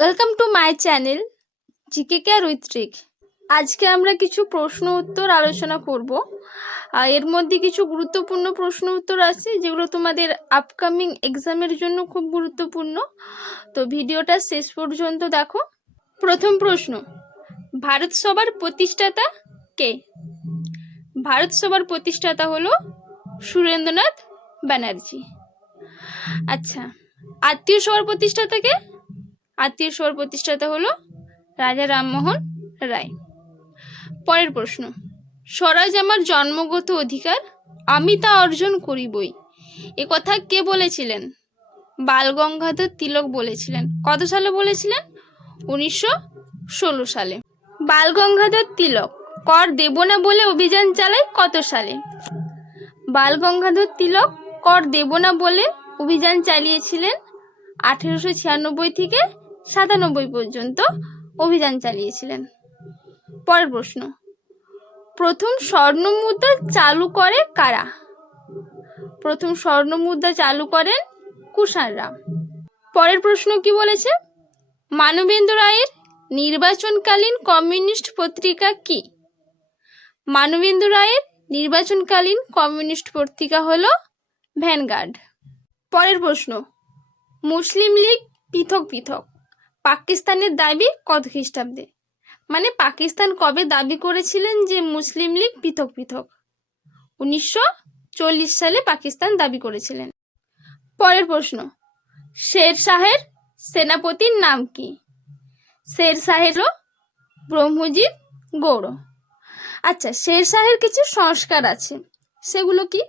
Welcome to my channel GK care with trick. আজকে আমরা কিছু প্রশ্ন উত্তর আলোচনা করব। এর মধ্যে কিছু গুরুত্বপূর্ণ প্রশ্ন উত্তর আছে যেগুলো তোমাদের আপকামিং এক্সামের জন্য খুব গুরুত্বপূর্ণ। তো ভিডিওটা শেষ পর্যন্ত দেখো। প্রথম প্রশ্ন, ভারত সভার প্রতিষ্ঠাতা কে? ভারত সভার প্রতিষ্ঠাতা হলো সুরেন্দ্রনাথ ব্যানার্জি। আচ্ছা, আত্মীয় সভার প্রতিষ্ঠাতা কে? আত্মীয় সভার প্রতিষ্ঠাতা হলো রাজা রামমোহন রায়। পরের প্রশ্ন, স্বরাজ আমার জন্মগত অধিকার, আমি তা অর্জন করিবই, এ কথা কে বলেছিলেন? বালগঙ্গাধর তিলক বলেছিলেন। কত সালে বলেছিলেন? 1916 সালে। বালগঙ্গাধর তিলক কর দেব না বলে অভিযান চালায় কত সালে? বালগঙ্গাধর তিলক কর দেব না বলে অভিযান চালিয়েছিলেন 1896 থেকে 97 পর্যন্ত অভিযান চালিয়েছিলেন। পরের প্রশ্ন, প্রথম স্বর্ণ মুদ্রা চালু করে কারা? প্রথম স্বর্ণ মুদ্রা চালু করেন কুষাণরা। পরের প্রশ্ন কি বলেছে? মানবেন্দ্র রায়ের নির্বাচনকালীন কমিউনিস্ট পত্রিকা কি? মানবেন্দ্র রায়ের নির্বাচনকালীন কমিউনিস্ট পত্রিকা হলো ভ্যানগার্ড। পরের প্রশ্ন, মুসলিম লীগ পৃথক পৃথক পাকিস্তানের দাবি কত খ্রিস্টাব্দে? মানে পাকিস্তান কবে দাবি করেছিলেন যে মুসলিম লীগ পৃথক পৃথক? 1940 সালে পাকিস্তান দাবি করেছিলেন। পরের প্রশ্ন, শের শাহের সেনাপতির নাম কি? শের শাহের ব্রহ্মজিৎ গৌড়। আচ্ছা, শের শাহের কিছু সংস্কার আছে, সেগুলো কি?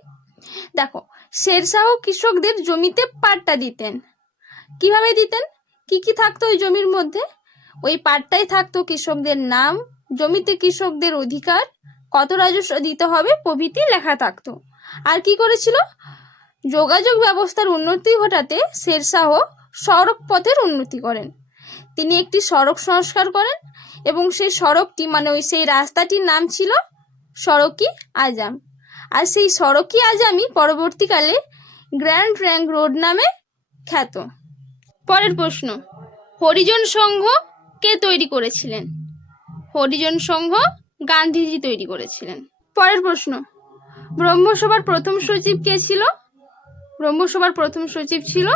দেখো, শের শাহ কৃষকদের জমিতে পাট্টা দিতেন। কিভাবে দিতেন? কি কি থাকতো ওই জমির মধ্যে? ওই পাট্টায় থাকতো কৃষকদের নাম, জমিতে কৃষকদের অধিকার, কত রাজস্ব দিতে হবে প্রভৃতি লেখা থাকতো। আর কি করেছিল? যোগাযোগ ব্যবস্থার উন্নতি ঘটাতে শের শাহ সড়ক পথের উন্নতি করেন। তিনি একটি সড়ক সংস্কার করেন এবং সেই সড়কটি সেই রাস্তাটির নাম ছিল সড়কি আজম। আর সেই সড়কি আজমই পরবর্তীকালে গ্র্যান্ড ট্রাঙ্ক রোড নামে খ্যাত। পরের প্রশ্ন, হরিজন সংঘ কে তৈরি করেছিলেন? হরিজন সংঘ গান্ধীজি তৈরি করেছিলেন। পরের প্রশ্ন, ব্রহ্মসভার প্রথম সচিব কে ছিল? ব্রহ্মসভার প্রথম সচিব ছিল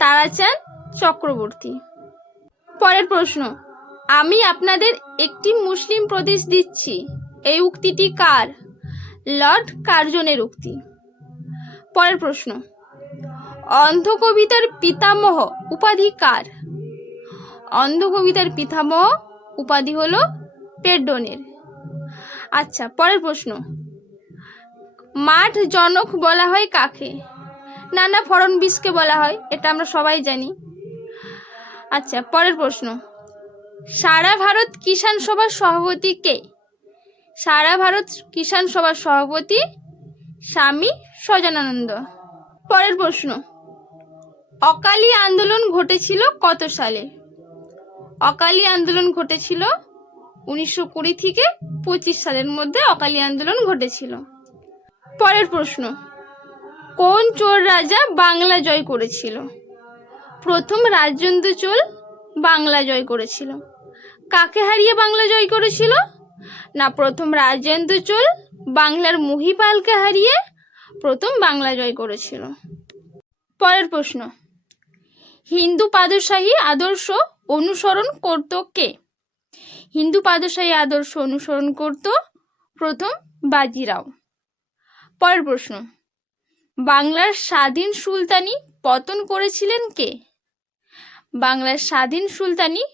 তারাচাঁদ চক্রবর্তী। পরের প্রশ্ন, আমি আপনাদের একটি মুসলিম প্রদেশ দিচ্ছি, এই উক্তিটি কার? লর্ড কার্জনের উক্তি। পরের প্রশ্ন, অন্ধ কবিতার পিতামহ উপাধি কার? অন্ধ কবিতার পিতামহ উপাধি হলো পেড্ডনের। আচ্ছা, পরের প্রশ্ন, মাঠ জনক বলা হয় কাকে? নানা ফড়নবিশকে বলা হয়, এটা আমরা সবাই জানি। আচ্ছা, পরের প্রশ্ন, সারা ভারত কিষাণ সভার সভাপতি কে? সারা ভারত কিষাণ সভার সভাপতি স্বামী সজানন্দ। পরের প্রশ্ন, অকালি আন্দোলন ঘটেছিল কত সালে? অকালি আন্দোলন ঘটেছিল 1920 থেকে 25 সালের মধ্যে অকালি আন্দোলন ঘটেছিল। পরের প্রশ্ন, কোন চোর রাজা বাংলা জয় করেছিল? প্রথম রাজেন্দ্র চোল বাংলা জয় করেছিল। কাকে হারিয়ে বাংলা জয় করেছিল? না, প্রথম রাজেন্দ্র চোল বাংলার মহিপালকে হারিয়ে প্রথম বাংলা জয় করেছিল। পরের প্রশ্ন, হিন্দু পাদশাহী আদর্শ অনুসরণ করত কে? হিন্দু পাদশাহী আদর্শ অনুসরণ করত প্রথম বাজিরাও। পরের প্রশ্ন, বাংলার স্বাধীন সুলতানি পতন করেছিলেন কে? বাংলার স্বাধীন সুলতানি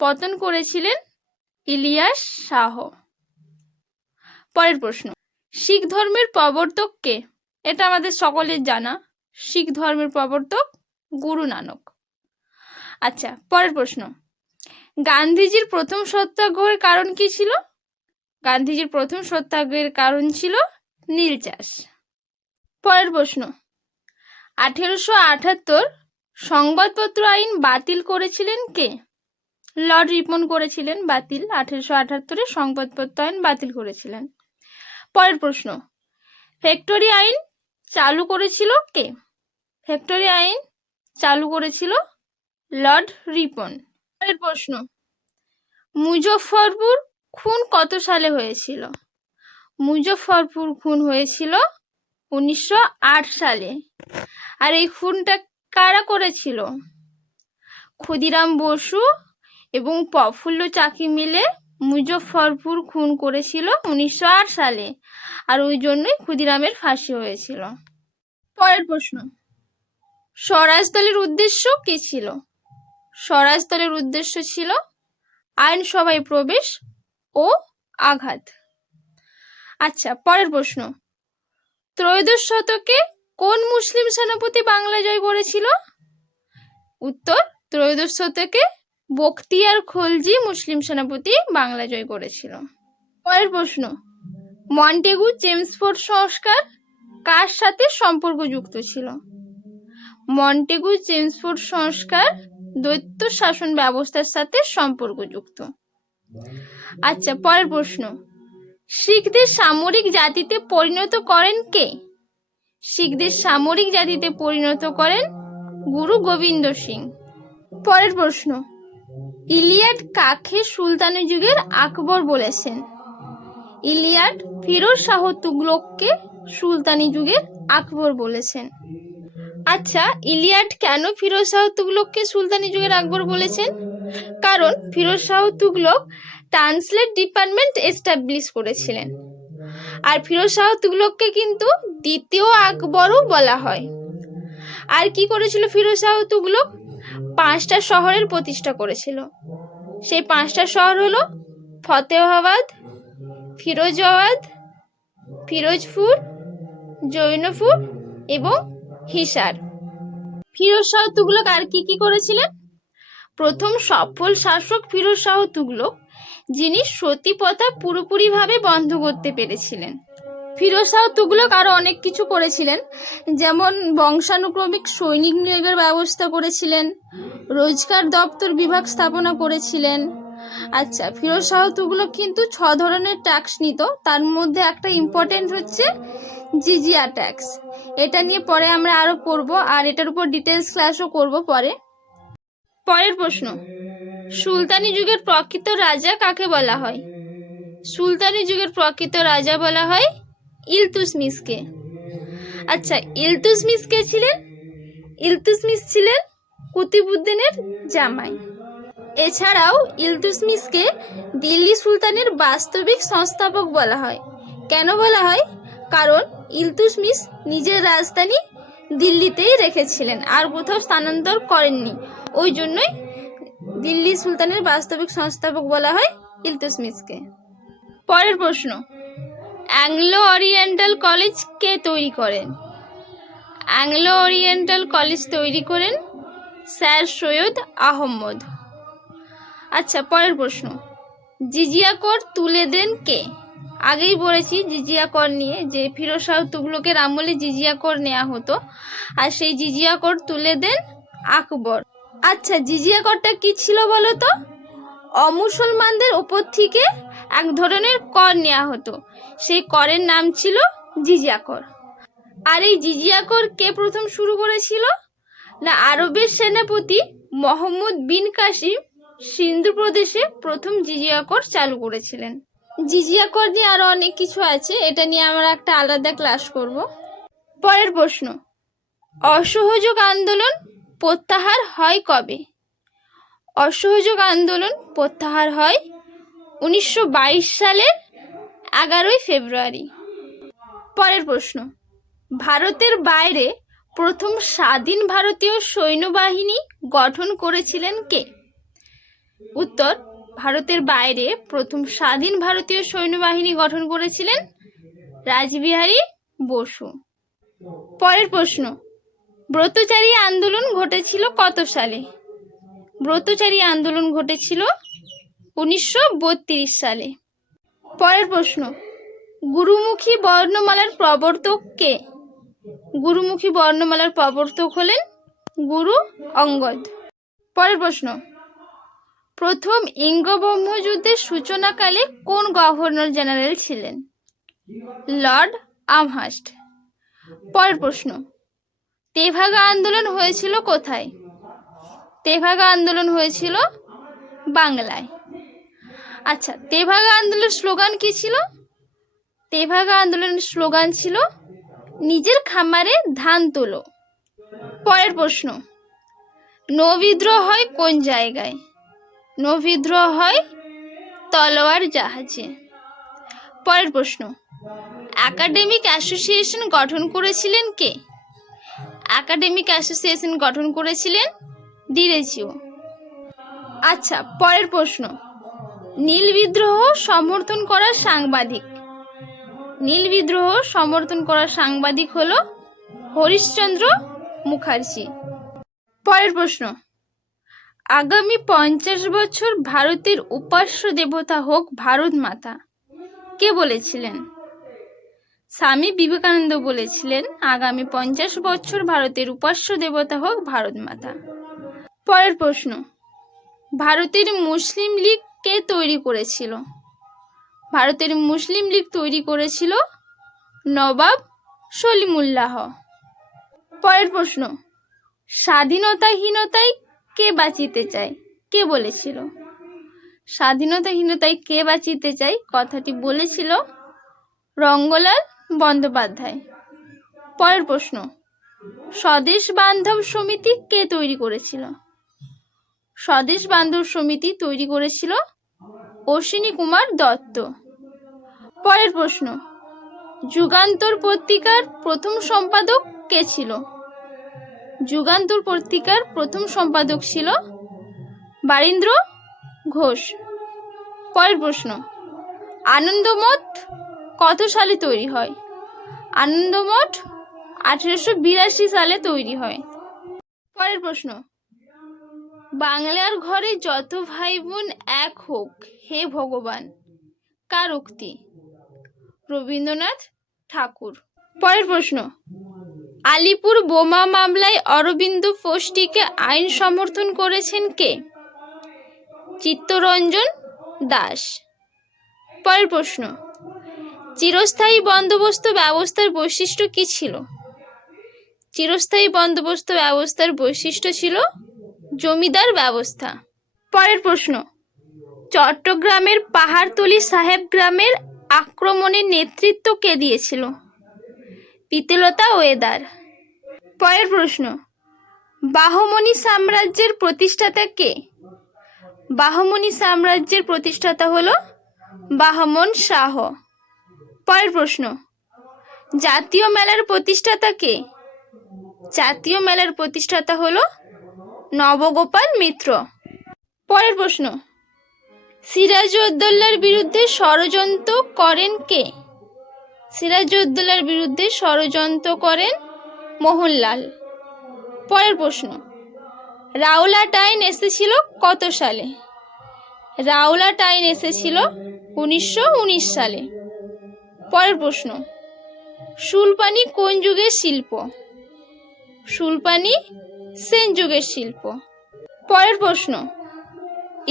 পতন করেছিলেন ইলিয়াস শাহ। পরের প্রশ্ন, শিখ ধর্মের প্রবর্তক কে? এটা আমাদের সকলের জানা, শিখ ধর্মের প্রবর্তক গুরু নানক। আচ্ছা, পরের প্রশ্ন, গান্ধীজির প্রথম সত্যাগ্রহের কারণ কি ছিল? গান্ধীজির প্রথম সত্যাগ্রহের কারণ ছিল নীল চাষ। পরের প্রশ্ন, 1878 সংবাদপত্র আইন বাতিল করেছিলেন কে? লর্ড রিপন করেছিলেন বাতিল, 1878 সংবাদপত্র আইন বাতিল করেছিলেন। পরের প্রশ্ন, ফ্যাক্টরি আইন চালু করেছিল কে? ফ্যাক্টরি আইন চালু করেছিল লর্ড রিপন। পরের প্রশ্ন, মুজফ্ফরপুর খুন কত সালে হয়েছিল? মুজফ্ফরপুর খুন হয়েছিল 1908 সালে। আর এই খুনটা কারা করেছিল? ক্ষুদিরাম বসু এবং প্রফুল্ল চাকি মিলে মুজফ্ফরপুর খুন করেছিল 1908 সালে, আর ওই জন্যই ক্ষুদিরামের ফাঁসি হয়েছিল। পরের প্রশ্ন, স্বরাজ দলের উদ্দেশ্য কি ছিল? স্বরাজ দলের উদ্দেশ্য ছিল আইনসভায় প্রবেশ ও আঘাত। আচ্ছা, পরের প্রশ্ন, ত্রয়োদশ শতকে কোন মুসলিম সেনাপতি বাংলা জয় করেছিল? উত্তর, ত্রয়োদশ শতকে বখতিয়ার খলজি মুসলিম সেনাপতি বাংলা জয় করেছিল। পরের প্রশ্ন, মন্টেগু চেমসফোর্ড সংস্কার কার সাথে সম্পর্কযুক্ত ছিল? মন্টেগু চেমসফোর্ড সংস্কার দ্বৈত শাসন ব্যবস্থার সাথে সম্পর্কযুক্ত। আচ্ছা, পরের প্রশ্ন, শিখদের সামরিক জাতিতে পরিণত করেন কে? শিখদের সামরিক জাতিতে পরিণত করেন গুরু গোবিন্দ সিং। পরের প্রশ্ন, ইলিয়াড কাকে সুলতানি যুগের আকবর বলেছেন? ইলিয়াড ফিরোজ শাহ তুগলককে সুলতানি যুগের আকবর বলেছেন। আচ্ছা, ইলিয়াড কেন ফিরোজ শাহ তুগলককে সুলতানি যুগের আকবর বলেছেন? কারণ Firoz Shah Tughlaq translate department establish করেছিলেন। আর ফিরোজ শাহ তুগলককে কিন্তু দ্বিতীয় আকবরও বলা হয়। আর কি করেছিল ফিরোজ শাহ তুগলক? 5টা শহরের প্রতিষ্ঠা করেছিল। সেই 5টা শহর হলো ফতেহাবাদ, ফিরোজাবাদ, ফিরোজপুর, জৌনপুর এবং হিসার। ফিরোজ শাহ তুগলক আর কি কি করেছিলেন? প্রথম সফল শাসক ফিরোজ শাহ তুগলক, যিনি সতী প্রথা পুরোপুরিভাবে বন্ধ করতে পেরেছিলেন। ফিরোজ শাহ তুগলক আরো অনেক কিছু করেছিলেন, যেমন বংশানুক্রমিক সৈনিক নিয়োগের ব্যবস্থা করেছিলেন, রোজগার দপ্তর বিভাগ স্থাপনা করেছিলেন। আচ্ছা, ফিরোজ শাহ তুগলক কিন্তু 6 ধরনের ট্যাক্স নিত, তার মধ্যে একটা ইম্পর্টেন্ট হচ্ছে জিজিয়া ট্যাক্স। এটা নিয়ে পরে আমরা আরো পড়বো, আর এটার উপর ডিটেলস ক্লাসও করব পরে। পরের প্রশ্ন, সুলতানি যুগের প্রকৃত রাজা কাকে বলা হয়? সুলতানি যুগের প্রকৃত রাজা বলা হয় ইলতুৎমিশকে। আচ্ছা, ইলতুৎমিশ কে ছিলেন? ইলতুৎমিশ ছিলেন কুতুবউদ্দিনের জামাই। এছাড়াও ইলতুৎমিশকে দিল্লি সুলতানের বাস্তবিক সংস্থাপক বলা হয়। কেন বলা হয়? কারণ ইলতুৎমিশ নিজের রাজধানী দিল্লিতেই রেখেছিলেন, আর কোথাও স্থানান্তর করেননি। ওই জন্যই দিল্লি সুলতানের বাস্তবিক সংস্থাপক বলা হয় ইলতুৎমিশকে। পরের প্রশ্ন, অ্যাংলো ওরিয়েন্টাল কলেজ কে তৈরি করেন? অ্যাংলো ওরিয়েন্টাল কলেজ তৈরি করেন স্যার সৈয়দ আহমদ। আচ্ছা, পরের প্রশ্ন, জিজিয়া কর তুলে দেন কে? আগেই বলেছি জিজিয়া কর নিয়ে, যে ফিরোজ শাহ তুগলকের আমলে জিজিয়া কর নেওয়া হতো, আর সেই জিজিয়া কর তুলে দেন আকবর। আচ্ছা, জিজিয়া করটা কি ছিল বলো তো? অমুসলমানদের ওপর থেকে এক ধরনের কর নেওয়া হতো, সেই করের নাম ছিল জিজিয়া কর। আর এই জিজিয়া কর কে প্রথম শুরু করেছিল? না, আরবের সেনাপতি মোহাম্মদ বিন কাসিম সিন্ধু প্রদেশে প্রথম জিজিয়া কর চালু করেছিলেন। জিজিয়া কর নিয়ে আরো অনেক কিছু আছে, এটা নিয়ে আমরা একটা আলাদা ক্লাস করব। পরের প্রশ্ন, অসহযোগ আন্দোলন প্রত্যাহার হয় কবে? অসহযোগ আন্দোলন প্রত্যাহার হয় 1922 সালের 11ই ফেব্রুয়ারি। পরের প্রশ্ন, ভারতের বাইরে প্রথম স্বাধীন ভারতীয় সৈন্যবাহিনী গঠন করেছিলেন কে? উত্তর, ভারতের বাইরে প্রথম স্বাধীন ভারতীয় সৈন্যবাহিনী গঠন করেছিলেন রাসবিহারী বসু। পরের প্রশ্ন, ব্রতচারী আন্দোলন ঘটেছিল কত সালে? ব্রতচারী আন্দোলন ঘটেছিল 1932 সালে। পরের প্রশ্ন, গুরুমুখী বর্ণমালার প্রবর্তক কে? গুরুমুখী বর্ণমালার প্রবর্তক হলেন গুরু অঙ্গদ। পরের প্রশ্ন, প্রথম ইঙ্গ ব্রহ্মযুদ্ধের সূচনাকালে কোন গভর্নর জেনারেল ছিলেন? Lord Amherst. পরের প্রশ্ন, তেভাগা আন্দোলন হয়েছিল কোথায়? তেভাগা আন্দোলন হয়েছিল বাংলায়। আচ্ছা, তেভাগা আন্দোলনের স্লোগান কি ছিল? তেভাগা আন্দোলনের স্লোগান ছিল নিজের খামারে ধান তোলো। পরের প্রশ্ন, নৌবিদ্রোহ হয় কোন জায়গায়? নৌবিদ্রোহ হয় তলোয়ার জাহাজে। পরের প্রশ্ন, একাডেমিক অ্যাসোসিয়েশন গঠন করেছিলেন কে? একাডেমিক অ্যাসোসিয়েশন গঠন করেছিলেন ডিরেজিও। আচ্ছা, পরের প্রশ্ন, নীল বিদ্রোহ সমর্থন করা সাংবাদিক। নীল বিদ্রোহ সমর্থন করা সাংবাদিক হলো হরিশচন্দ্র মুখার্জি। পরের প্রশ্ন, আগামী 50 বছর ভারতের উপাস্য দেবতা হোক ভারত মাতা, কে বলেছিলেন? স্বামী বিবেকানন্দ বলেছিলেন আগামী 50 বছর ভারতের উপাস্য দেবতা হোক ভারত মাতা। পরের প্রশ্ন, ভারতের মুসলিম লীগ কে তৈরি করেছিল? ভারতের মুসলিম লীগ তৈরি করেছিল নবাব সলিমুল্লাহ। পরের প্রশ্ন, স্বাধীনতাহীনতায় কে বাঁচিতে চায়, কে বলেছিল? স্বাধীনতাহীনতায় কে বাঁচিতে চায় কথাটি বলেছিল রঙ্গলাল বন্দ্যোপাধ্যায়। পরের প্রশ্ন, স্বদেশ বান্ধব সমিতি কে তৈরি করেছিল? স্বদেশ বান্ধব সমিতি তৈরি করেছিল অশ্বিনী কুমার দত্ত। পরের প্রশ্ন, যুগান্তর পত্রিকার প্রথম সম্পাদক কে ছিল? যুগান্তর পত্রিকার প্রথম সম্পাদক ছিল বারীন্দ্র ঘোষ। পরের প্রশ্ন, আনন্দমঠ কত সালে তৈরি হয়? আনন্দমঠ 1882 সালে তৈরি হয়। পরের প্রশ্ন, বাংলার ঘরে যত ভাই বোন এক হোক হে ভগবান, কার উক্তি? রবীন্দ্রনাথ ঠাকুর। পরের প্রশ্ন, আলিপুর বোমা মামলায় অরবিন্দ ফষ্টিকে আইন সমর্থন করেছেন কে? চিত্তরঞ্জন দাস। পরের প্রশ্ন, চিরস্থায়ী বন্দোবস্ত ব্যবস্থার বৈশিষ্ট্য কি ছিল? চিরস্থায়ী বন্দোবস্ত ব্যবস্থার বৈশিষ্ট্য ছিল জমিদার ব্যবস্থা। পরের প্রশ্ন, চট্টগ্রামের পাহাড়তলী সাহেব গ্রামের আক্রমণের নেতৃত্ব কে দিয়েছিল? প্রীতিলতা ওয়েদার। পরের প্রশ্ন, বাহমনি সাম্রাজ্যের প্রতিষ্ঠাতা কে? বাহমনি সাম্রাজ্যের প্রতিষ্ঠাতা হলো বাহমন শাহ। পরের প্রশ্ন, জাতীয় মেলার প্রতিষ্ঠাতা কে? জাতীয় মেলার প্রতিষ্ঠাতা হলো নবগোপাল মিত্র। পরের প্রশ্ন, সিরাজউদ্দৌলার বিরুদ্ধে ষড়যন্ত্র করেন কে? সিরাজউদ্দৌলার বিরুদ্ধে ষড়যন্ত্র করেন মোহনলাল। পরের প্রশ্ন, রাওলাট আইন এসেছিল কত সালে? রাওলাট আইন এসেছিল 1919 সালে। পরের প্রশ্ন, সুলপানি কোন যুগের শিল্প? সুলপানি সেন যুগের শিল্প। পরের প্রশ্ন,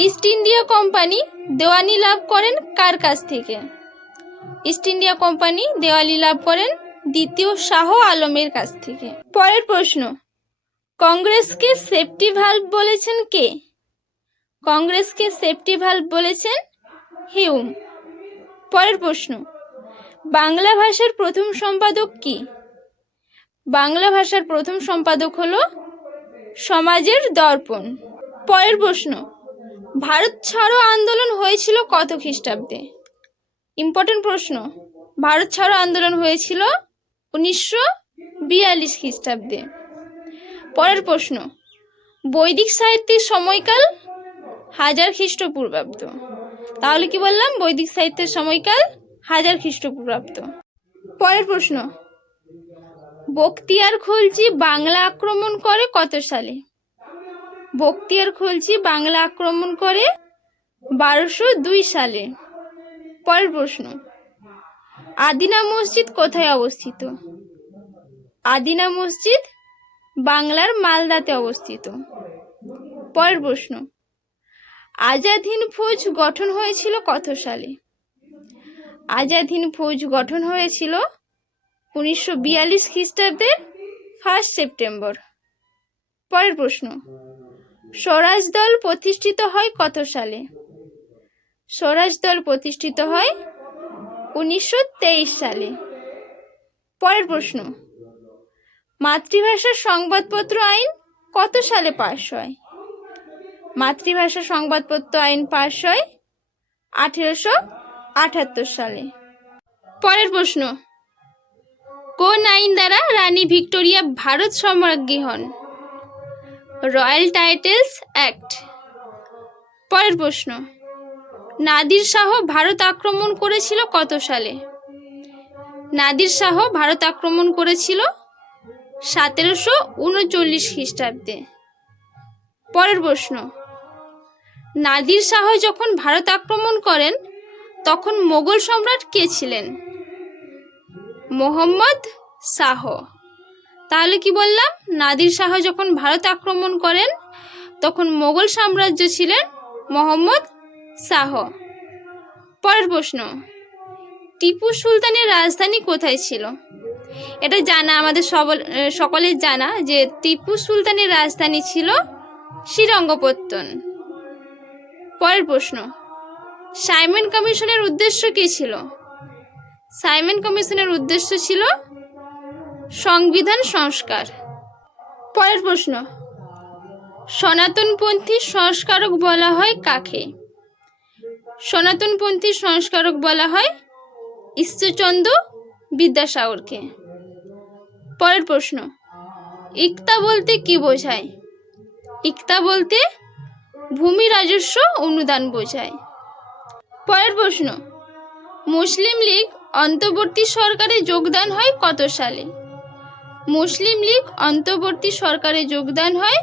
ইস্ট ইন্ডিয়া কোম্পানি দেওয়ানি লাভ করেন কার কাছ থেকে? ইস্ট ইন্ডিয়া কোম্পানি দেওয়ানি লাভ করেন দ্বিতীয় শাহ আলমের কাছ থেকে। পরের প্রশ্ন, কংগ্রেসকে সেফটি ভালভ বলেছেন কে? কংগ্রেসকে সেফটি ভালভ বলেছেন হিউম। পরের প্রশ্ন, বাংলা ভাষার প্রথম সম্পাদক কি? বাংলা ভাষার প্রথম সম্পাদক হলো সমাজের দর্পণ। পরের প্রশ্ন, ভারত ছাড়ো আন্দোলন হয়েছিল কত খ্রিস্টাব্দে? ইম্পর্টেন্ট প্রশ্ন, ভারত ছাড়ো আন্দোলন হয়েছিল 1942 খ্রিস্টাব্দে। পরের প্রশ্ন, বৈদিক সাহিত্যের সময়কাল 1000 খ্রিস্টপূর্বাব্দ। তাহলে কি বললাম? বৈদিক সাহিত্যের সময়কাল 1000 খ্রিস্টপূর্বাব্দ। পরের প্রশ্ন, বখতিয়ার খলজি বাংলা আক্রমণ করে কত সালে? বখতিয়ার খলজি বাংলা আক্রমণ করে 1202 সালে। পরের প্রশ্ন, আদিনা মসজিদ কোথায় অবস্থিত? আদিনা মসজিদ বাংলার মালদাতে অবস্থিত। পরের প্রশ্ন, আজাদ হিন্দ ফৌজ গঠন হয়েছিল কত সালে? আজাদ হিন্দ ফৌজ গঠন হয়েছিল 1942 খ্রিস্টাব্দের 1 সেপ্টেম্বর। পরের প্রশ্ন, স্বরাজ দল প্রতিষ্ঠিত হয় কত সালে? স্বরাজ দল প্রতিষ্ঠিত হয় 1923 সালে। পরের প্রশ্ন, মাতৃভাষা সংবাদপত্র আইন কত সালে পাশ হয়? মাতৃভাষা সংবাদপত্র আইন পাশ হয় 1878 সালে। পরের প্রশ্ন, কোন আইন দ্বারা রানী ভিক্টোরিয়া ভারত সম্রাজ্ঞী হন? Royal titles act. পরের প্রশ্ন, নাদির শাহ ভারত আক্রমণ করেছিল কত সালে? নাদির শাহ ভারত আক্রমণ করেছিল 1739 খ্রিস্টাব্দে। পরের প্রশ্ন, নাদির শাহ যখন ভারত আক্রমণ করেন তখন মোগল সম্রাট কে ছিলেন? মোহাম্মদ শাহ। তাহলে কি বললাম? নাদির শাহ যখন ভারত আক্রমণ করেন তখন মোগল সাম্রাজ্য ছিলেন মোহাম্মদ শাহ। পরের প্রশ্ন, টিপু সুলতানের রাজধানী কোথায় ছিল? এটা জানা, আমাদের সকলের জানা যে টিপু সুলতানের রাজধানী ছিল শ্রীরঙ্গপত্তন। পরের প্রশ্ন, সাইমন কমিশনের উদ্দেশ্য কী ছিল? সাইমন কমিশনের উদ্দেশ্য ছিল সংবিধান সংস্কার। পরের প্রশ্ন, সনাতনপন্থী সংস্কারক বলা হয় কাকে? সনাতনপন্থী সংস্কারক বলা হয় ঈশ্বরচন্দ্র বিদ্যাসাগরকে। পরের প্রশ্ন, ইকতা বলতে কি বোঝায়? ইকতা বলতে ভূমি রাজস্ব অনুদান বোঝায়। পরের প্রশ্ন, মুসলিম লীগ অন্তর্বর্তী সরকারে যোগদান হয় কত সালে? মুসলিম লীগ অন্তর্বর্তী সরকারে যোগদান হয়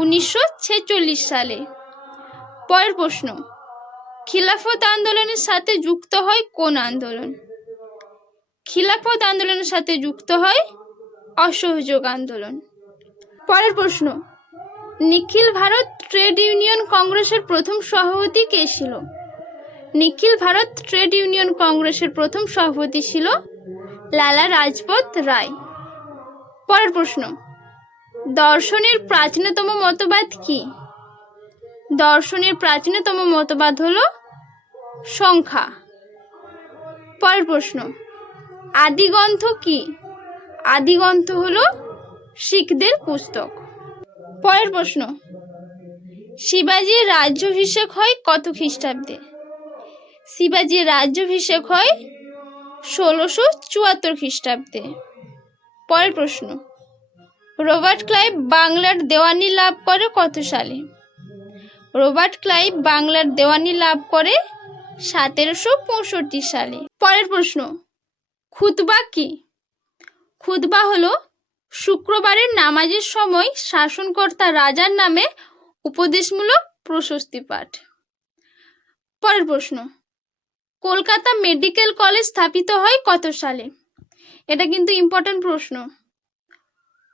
1946 সালে। পরের প্রশ্ন, খিলাফত আন্দোলনের সাথে যুক্ত হয় কোন আন্দোলন? খিলাফত আন্দোলনের সাথে যুক্ত হয় অসহযোগ আন্দোলন। পরের প্রশ্ন, নিখিল ভারত ট্রেড ইউনিয়ন কংগ্রেসের প্রথম সভাপতি কে ছিল? নিখিল ভারত ট্রেড ইউনিয়ন কংগ্রেসের প্রথম সভাপতি ছিল লালা লাজপত রায়। পরের প্রশ্ন, দর্শনের প্রাচীনতম মতবাদ কি? দর্শনের প্রাচীনতম মতবাদ হলো সংখ্যা। পরের প্রশ্ন, আদিগ্রন্থ কি? আদিগ্রন্থ হলো শিখদের পুস্তক। পরের প্রশ্ন, শিবাজীর রাজ্যাভিষেক হয় কত খ্রিস্টাব্দে? শিবাজীর রাজ্যাভিষেক হয় 1674 খ্রিস্টাব্দে। পরের প্রশ্ন, রবার্ট ক্লাইভ বাংলার দেওয়ানি লাভ করে কত সালে? রবার্ট ক্লাইভ বাংলার দেওয়ানি লাভ করে 1765 সালে। পরের প্রশ্ন, খুতবা কি? খুতবা হলো শুক্রবারের নামাজের সময় শাসনকর্তা রাজার নামে উপদেশমূলক প্রশস্তি পাঠ। পরের প্রশ্ন, কলকাতা মেডিকেল কলেজ স্থাপিত হয় কত সালে? এটা কিন্তু ইম্পর্টেন্ট প্রশ্ন।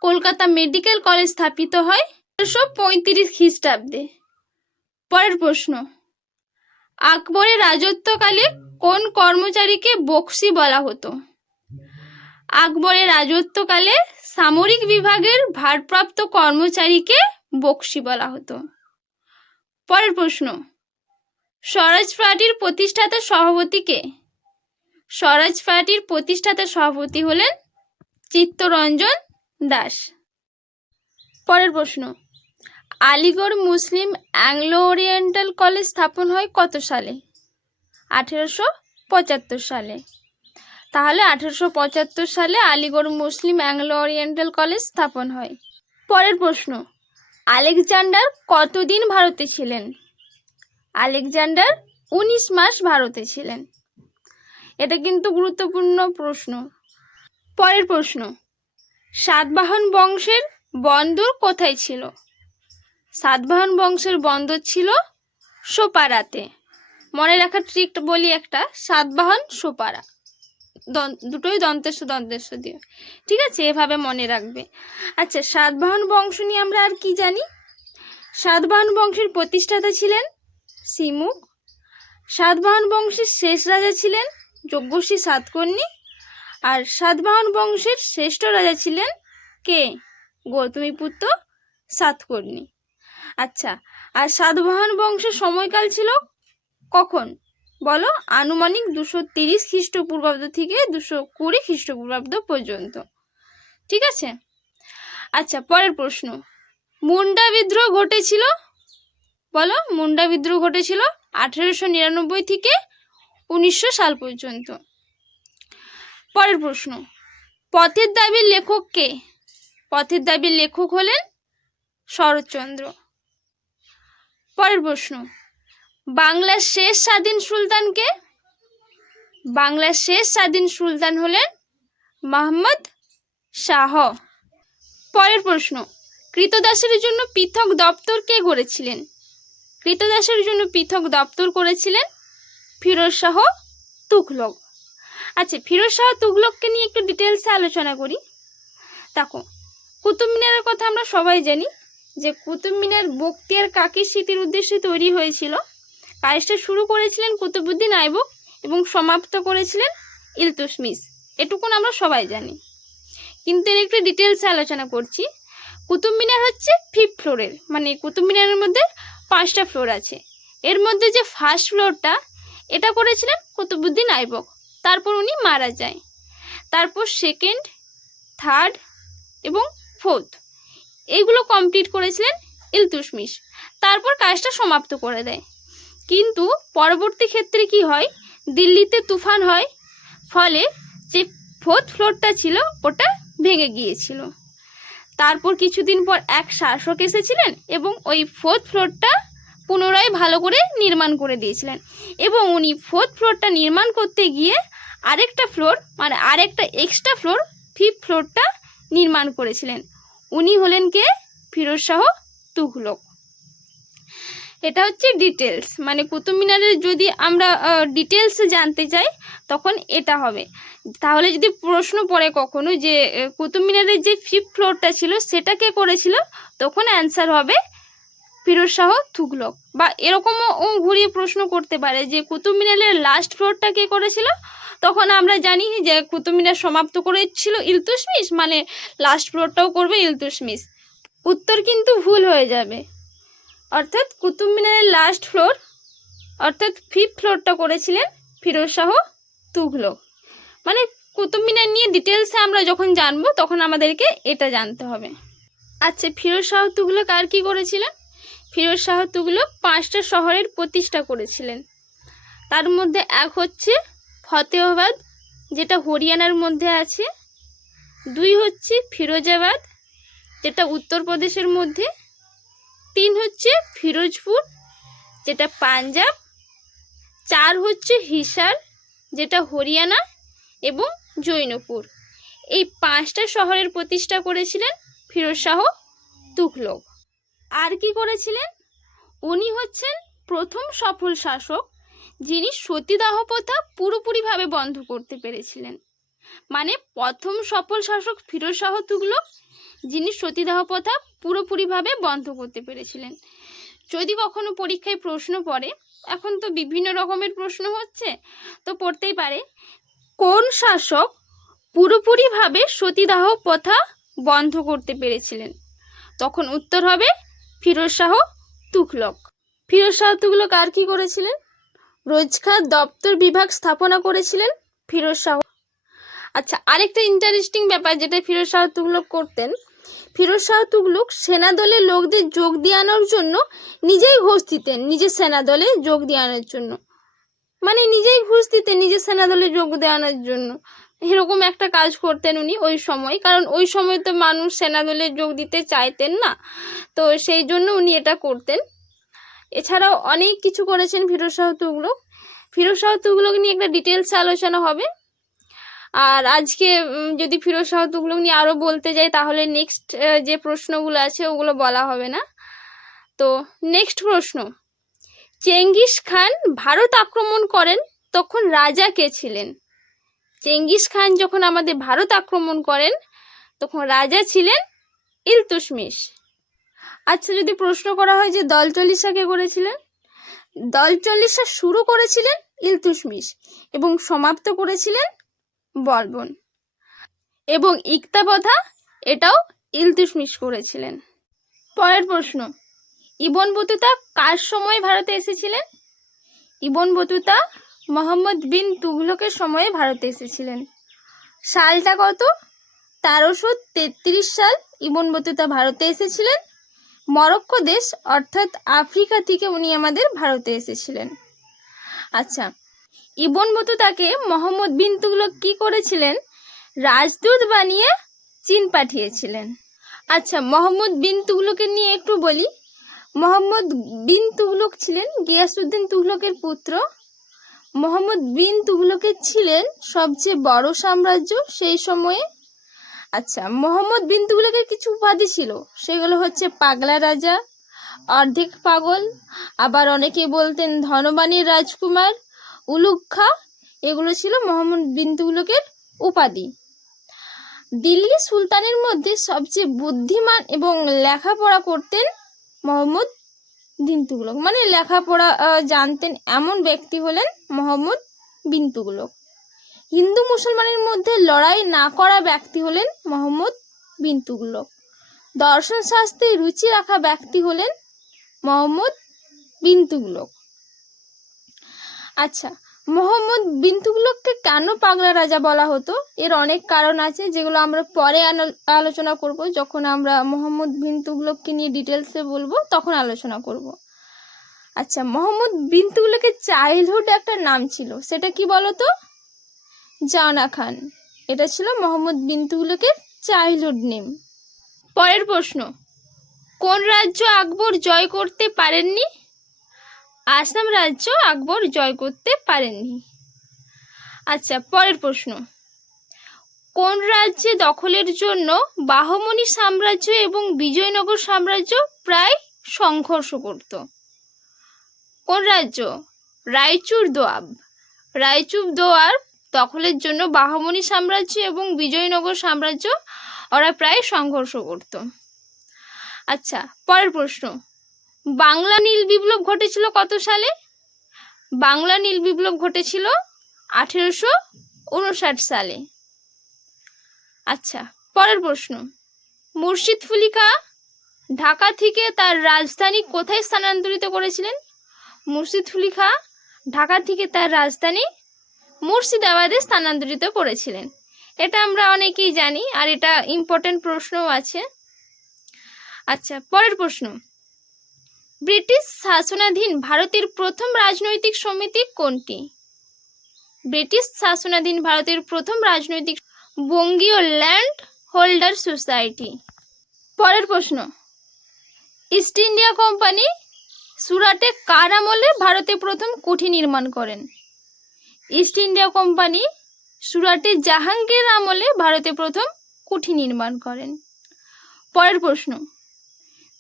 কলকাতা মেডিকেল কলেজ স্থাপিত হয় 1735 খ্রিস্টাব্দে। পরের প্রশ্ন, আকবরের রাজত্বকালে কোন কর্মচারীকে বক্সি বলা হতো? আকবরের রাজত্বকালে সামরিক বিভাগের ভারপ্রাপ্ত কর্মচারীকে বক্সি বলা হতো। পরের প্রশ্ন, স্বরাজ পার্টির প্রতিষ্ঠাতা সভাপতি কে? স্বরাজ পার্টির প্রতিষ্ঠাতা সভাপতি হলেন চিত্তরঞ্জন দাস। পরের প্রশ্ন, আলিগড় মুসলিম অ্যাংলো ওরিয়েন্টাল কলেজ স্থাপন হয় কত সালে? 1875 সালে। তাহলে 1875 সালে আলিগড় মুসলিম অ্যাংলো ওরিয়েন্টাল কলেজ স্থাপন হয়। পরের প্রশ্ন, আলেকজান্ডার কতদিন ভারতে ছিলেন? আলেকজান্ডার 19 মাস ভারতে ছিলেন। এটা কিন্তু গুরুত্বপূর্ণ প্রশ্ন। পরের প্রশ্ন, সাতবাহন বংশের বন্দর কোথায় ছিল? সাতবাহন বংশের বন্দর ছিল সোপারাতে। মনে রাখার ট্রিক বলি একটা, সাতবাহন সোপারা, দুটোই দন্তেশ্ব দিয়ে, ঠিক আছে? এভাবে মনে রাখবে। আচ্ছা, সাতবাহন বংশ নিয়ে আমরা আর কি জানি? সাতবাহন বংশের প্রতিষ্ঠাতা ছিলেন সিমুখ। সাতবাহন বংশের শেষ রাজা ছিলেন যজ্ঞশ্রী সাতকর্ণী। আর সাতবাহন বংশের শ্রেষ্ঠ রাজা ছিলেন কে? গৌতমীপুত্র সাতকর্ণী। আচ্ছা, আর সাতবাহন বংশের সময়কাল ছিল কখন? বলো। আনুমানিক 230 খ্রিস্টপূর্বাব্দ থেকে 220 খ্রিস্টপূর্বাব্দ পর্যন্ত। ঠিক আছে। আচ্ছা, পরের প্রশ্ন, মুন্ডা বিদ্রোহ ঘটেছিল, বলো। মুন্ডা বিদ্রোহ ঘটেছিল 1899 থেকে 1900 সাল পর্যন্ত। পরের প্রশ্ন, পথের দাবির লেখক কে? পথের দাবির লেখক হলেন শরৎচন্দ্র। পরের প্রশ্ন, বাংলার শেষ স্বাধীন সুলতান কে? বাংলার শেষ স্বাধীন সুলতান হলেন মোহাম্মদ শাহ। পরের প্রশ্ন, কৃতদাসের জন্য পৃথক দপ্তর কে গড়েছিলেন? কৃতদাসের জন্য পৃথক দপ্তর করেছিলেন ফিরোজ শাহ তুঘলক। আচ্ছা, ফিরোজ শাহ তুঘলককে নিয়ে একটু ডিটেলসে আলোচনা করি। দেখো, কুতুব মিনারের কথা আমরা সবাই জানি যে কুতুব মিনার বখতিয়ার কাকির স্মৃতির উদ্দেশ্যে তৈরি হয়েছিল। কাজটা শুরু করেছিলেন কুতুবউদ্দিন আইবক এবং সমাপ্ত করেছিলেন ইলতুৎমিশ, এটুকুন আমরা সবাই জানি। কিন্তু এর একটু ডিটেলসে আলোচনা করছি। কুতুব মিনার হচ্ছে 5th ফ্লোরের, মানে কুতুব মিনারের মধ্যে 5টা ফ্লোর আছে। এর মধ্যে যে ফার্স্ট ফ্লোরটা, এটা করেছিলেন কুতুবউদ্দিন আইবক, তারপর উনি মারা যায়। তারপর সেকেন্ড, থার্ড এবং ফোর্থ এইগুলো কমপ্লিট করেছিলেন ইলতুৎমিশ, তারপর কাজটা সমাপ্ত করে দেয়। কিন্তু পরবর্তী ক্ষেত্রে কি হয়, দিল্লিতে তুফান হয়, ফলে যে 4th ফ্লোরটা ছিল ওটা ভেঙে গিয়েছিল। তারপর কিছুদিন পর এক শাসক এসেছিলেন এবং ওই 4th ফ্লোরটা পুনরায় ভালো করে নির্মাণ করে দিয়েছিলেন। এবং উনি 4th ফ্লোরটা নির্মাণ করতে গিয়ে আরেকটা ফ্লোর, মানে আরেকটা এক্সট্রা ফ্লোর 5th ফ্লোরটা নির্মাণ করেছিলেন। উনি হলেন কে? ফিরোজ শাহ তুঘলক। এটা হচ্ছে ডিটেলস, মানে কুতুব মিনারের যদি আমরা ডিটেলসে জানতে চাই তখন এটা হবে। তাহলে যদি প্রশ্ন পড়ে কখনো যে কুতুব মিনারের যে 5th ফ্লোরটা ছিল সেটা কে করেছিল, তখন অ্যান্সার হবে ফিরোজ শাহ তুঘলক। বা এরকমও ঘুরিয়ে প্রশ্ন করতে পারে যে কুতুব মিনারের লাস্ট ফ্লোরটা কে করেছিল, তখন আমরা জানি যে কুতুব মিনার সমাপ্ত করেছিল ইলতুৎমিশ, মানে লাস্ট ফ্লোরটাও করবে ইলতুৎমিশ। উত্তর কিন্তু ভুল হয়ে যাবে। অর্থাৎ কুতুব মিনারের লাস্ট ফ্লোর অর্থাৎ 5th ফ্লোরটা করেছিলেন ফিরোজ শাহ তুঘলক। মানে কুতুব মিনার নিয়ে ডিটেলসে আমরা যখন জানবো তখন আমাদেরকে এটা জানতে হবে। আচ্ছা, ফিরোজ শাহ তুঘলক আর কি করেছিলেন? ফিরোজ শাহ তুঘলক 5টা শহরের প্রতিষ্ঠা করেছিলেন। তার মধ্যে এক হচ্ছে ফতেহাবাদ, যেটা হরিয়ানার মধ্যে আছে। 2 হচ্ছে ফিরোজাবাদ, যেটা উত্তরপ্রদেশের মধ্যে। 3 হচ্ছে ফিরোজপুর, যেটা পাঞ্জাব। 4 হচ্ছে হিসার, যেটা হরিয়ানা, এবং জৈনপুর। এই 5টা শহরের প্রতিষ্ঠা করেছিলেন ফিরোজ শাহ তুঘলক। আর কি করেছিলেন? উনি হচ্ছেন প্রথম সফল শাসক যিনি সতীদাহ প্রথা পুরোপুরিভাবে বন্ধ করতে পেরেছিলেন। মানে প্রথম সফল শাসক ফিরোজ শাহ তুঘলক, যিনি সতীদাহ প্রথা পুরোপুরিভাবে বন্ধ করতে পেরেছিলেন। যদি কখনো পরীক্ষায় প্রশ্ন পড়ে, এখন তো বিভিন্ন রকমের প্রশ্ন হচ্ছে, তো পড়তেই পারে কোন শাসক পুরোপুরিভাবে সতীদাহ প্রথা বন্ধ করতে পেরেছিলেন, তখন উত্তর হবে ফিরোজ শাহ তুঘলক। ফিরোজ শাহ তুঘলক আর কি করেছিলেন? রোজগার দপ্তর বিভাগ স্থাপনা করেছিলেন ফিরোজ শাহ। আচ্ছা, আরেকটা ইন্টারেস্টিং ব্যাপার যেটা ফিরোজ শাহ তুঘলক করতেন, ফিরোজ শাহ তুঘলক সেনাদলে লোকদের যোগ দিয়ে আনার জন্য নিজেই ঘুষ দিতেন, নিজের সেনাদলে যোগ দিয়ে আনার জন্য। মানে নিজেই ঘুষ দিতেন নিজের সেনাদলে যোগ দিয়ে আনার জন্য। এরকম একটা কাজ করতেন উনি ওই সময়, কারণ ওই সময় তো মানুষ সেনাদলে যোগ দিতে চাইতেন না, তো সেই জন্য উনি এটা করতেন। এছাড়াও অনেক কিছু করেছেন ফিরোজ শাহ তুঘলক। ফিরোজ শাহ তুঘলক নিয়ে একটা ডিটেলসে আলোচনা হবে। আর আজকে যদি ফিরোজ শাহ তুঘলক নিয়ে আরও বলতে যাই তাহলে নেক্সট যে প্রশ্নগুলো আছে ওগুলো বলা হবে না। তো নেক্সট প্রশ্ন, চেঙ্গিস খান ভারত আক্রমণ করেন তখন রাজা কে ছিলেন? চেঙ্গিস খান যখন আমাদের ভারত আক্রমণ করেন তখন রাজা ছিলেন ইলতুৎমিশ। আচ্ছা, যদি প্রশ্ন করা হয় যে দলচল্লিশা কে করেছিলেন, দলচল্লিশা শুরু করেছিলেন ইলতুৎমিশ এবং সমাপ্ত করেছিলেন বলবন। এবং ইকতা প্রথা এটাও ইলতুৎমিশ করেছিলেন। পরের প্রশ্ন, ইবন বতুতা কার সময় ভারতে এসেছিলেন? ইবন বতুতা মোহাম্মদ বিন তুগলকের সময়ে ভারতে এসেছিলেন। সালটা কত? 1333 সাল ইবন বতুতা ভারতে এসেছিলেন। মরক্কো দেশ অর্থাৎ আফ্রিকা থেকে উনি আমাদের ভারতে এসেছিলেন। আচ্ছা, ইবন বতুতাকে মোহাম্মদ বিন তুগলক কি করেছিলেন? রাজদূত বানিয়ে চীন পাঠিয়েছিলেন। আচ্ছা, মোহাম্মদ বিন তুগলকের নিয়ে একটু বলি। মোহাম্মদ বিন তুগলক ছিলেন গিয়াসউদ্দিন তুগলকের পুত্র। মোহাম্মদ বিন তুগলকের ছিলেন সবচেয়ে বড় সাম্রাজ্য সেই সময়ে। আচ্ছা, মোহাম্মদ বিন তুগলকের কিছু উপাধি ছিল, সেগুলো হচ্ছে পাগলা রাজা, অর্ধেক পাগল, আবার অনেকে বলতেন ধনবানের রাজকুমার, উলুগ খাঁ। এগুলো ছিল মোহাম্মদ বিন তুগলকের উপাধি। দিল্লি সুলতানের মধ্যে সবচেয়ে বুদ্ধিমান এবং লেখাপড়া করতেন মোহাম্মদ বিন তুগলক, মানে লেখাপড়া জানতেন এমন ব্যক্তি হলেন মোহাম্মদ বিন তুগলক। হিন্দু মুসলমানের মধ্যে লড়াই না করা ব্যক্তি হলেন মোহাম্মদ বিন তুগলক। দর্শন শাস্ত্রে রুচি রাখা ব্যক্তি হলেন মোহাম্মদ বিন তুগলক। আচ্ছা, মোহাম্মদ বিন তুগলককে কেন পাগলা রাজা বলা হতো? এর অনেক কারণ আছে, যেগুলো আমরা পরে আলোচনা করব। যখন আমরা মোহাম্মদ বিন তুগলককে নিয়ে ডিটেলসে বলবো তখন আলোচনা করব। আচ্ছা, মোহাম্মদ বিন তুগলকের চাইল্ডহুড একটা নাম ছিল, সেটা কি বলতো? জানা খান। এটা ছিল মোহাম্মদ বিন তুগলকের চাইল্ডহুড নেম। পরের প্রশ্ন, কোন রাজ্য আকবর জয় করতে পারেননি? আসাম রাজ্য আকবর জয় করতে পারেননি। আচ্ছা, পরের প্রশ্ন, কোন রাজ্যে দখলের জন্য বাহমনি সাম্রাজ্য এবং বিজয়নগর সাম্রাজ্য প্রায় সংঘর্ষ করত? কোন রাজ্য? রায়চুর দোয়াব। রায়চুর দোয়াব দখলের জন্য বাহমনি সাম্রাজ্য এবং বিজয়নগর সাম্রাজ্য ওরা প্রায় সংঘর্ষ করত। আচ্ছা, পরের প্রশ্ন, বাংলা নীল বিপ্লব ঘটেছিল কত সালে? বাংলা নীল বিপ্লব ঘটেছিল 1859 সালে। আচ্ছা, পরের প্রশ্ন, মুর্শিদকুলি খাঁ ঢাকা থেকে তার রাজধানী কোথায় স্থানান্তরিত করেছিলেন? মুর্শিদকুলি খাঁ ঢাকা থেকে তার রাজধানী মুর্শিদাবাদে স্থানান্তরিত করেছিলেন। এটা আমরা অনেকেই জানি, আর এটা ইম্পর্টেন্ট প্রশ্নও আছে। আচ্ছা, পরের প্রশ্ন, ব্রিটিশ শাসনাধীন ভারতের প্রথম রাজনৈতিক সমিতি কোনটি? ব্রিটিশ শাসনাধীন ভারতের প্রথম রাজনৈতিক বঙ্গীয় ল্যান্ড হোল্ডার সোসাইটি। পরের প্রশ্ন, ইস্ট ইন্ডিয়া কোম্পানি সুরাটে কার আমলে ভারতে প্রথম কুঠি নির্মাণ করেন? ইস্ট ইন্ডিয়া কোম্পানি সুরাটে জাহাঙ্গীর আমলে ভারতে প্রথম কুঠি নির্মাণ করেন। পরের প্রশ্ন,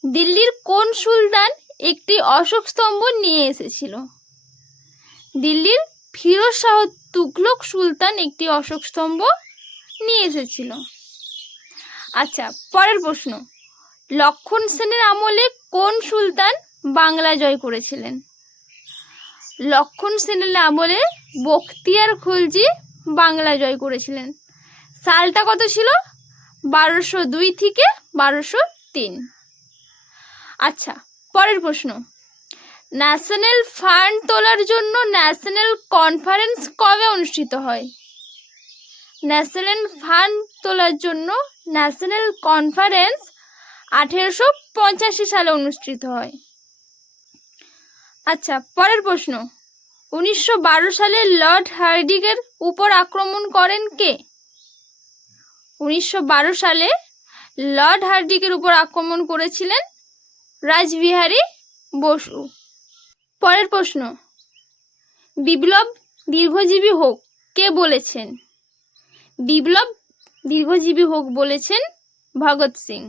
দিল্লির কোন সুলতান একটি অশোক স্তম্ভ নিয়ে এসেছিল? দিল্লির ফিরোজ শাহ তুগলক সুলতান একটি অশোক স্তম্ভ নিয়ে এসেছিল। আচ্ছা, পরের প্রশ্ন, লক্ষণ সেনের আমলে কোন সুলতান বাংলা জয় করেছিলেন? লক্ষণ সেনের আমলে বখতিয়ার খলজি বাংলা জয় করেছিলেন। সালটা কত ছিল? 1202 থেকে 1203। আচ্ছা, পরের প্রশ্ন, ন্যাশনাল ফান্ড তোলার জন্য ন্যাশনাল কনফারেন্স কবে অনুষ্ঠিত হয়? ন্যাশনাল ফান্ড তোলার জন্য ন্যাশনাল কনফারেন্স 1885 সালে অনুষ্ঠিত হয়। আচ্ছা, পরের প্রশ্ন, 1912 সালে লর্ড হার্ডিংয়ের উপর আক্রমণ করেন কে? 1912 সালে লর্ড হার্ডিংয়ের উপর আক্রমণ করেছিলেন রাসবিহারী বসু। পরের প্রশ্ন, বিপ্লব দীর্ঘজীবী হোক কে বলেছেন? বিপ্লব দীর্ঘজীবী হোক বলেছেন ভগৎ সিং।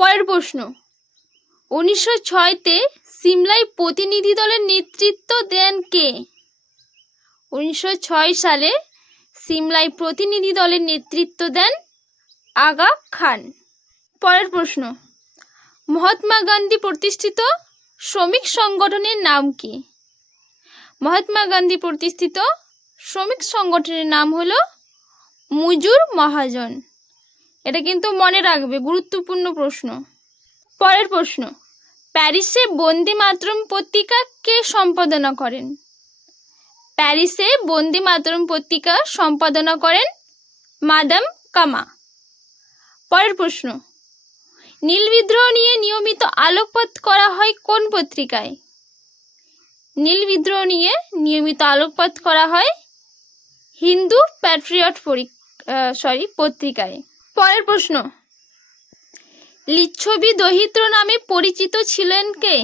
পরের প্রশ্ন, 1906-তে সিমলায় প্রতিনিধি দলের নেতৃত্ব দেন কে? 1906 সালে সিমলায় প্রতিনিধি দলের নেতৃত্ব দেন আগা খান। পরের প্রশ্ন, মহাত্মা গান্ধী প্রতিষ্ঠিত শ্রমিক সংগঠনের নাম কি? মহাত্মা গান্ধী প্রতিষ্ঠিত শ্রমিক সংগঠনের নাম হলো মজুর মহাজন। এটা কিন্তু মনে রাখবে, গুরুত্বপূর্ণ প্রশ্ন। পরের প্রশ্ন, প্যারিসে বন্দে মাতরম পত্রিকা কে সম্পাদনা করেন? প্যারিসে বন্দে মাতরম পত্রিকা সম্পাদনা করেন মাদাম কামা। পরের প্রশ্ন, নীল বিদ্রোহ নিয়ে নিয়মিত আলোকপাত করা হয় কোন পত্রিকায়? নীল বিদ্রোহ নিয়ে নিয়মিত আলোকপাত করা হয় হিন্দু প্যাট্রিয়ট পত্রিকায়। পরের প্রশ্ন, লিচ্ছবি দহিত্র নামে পরিচিত ছিলেন কে?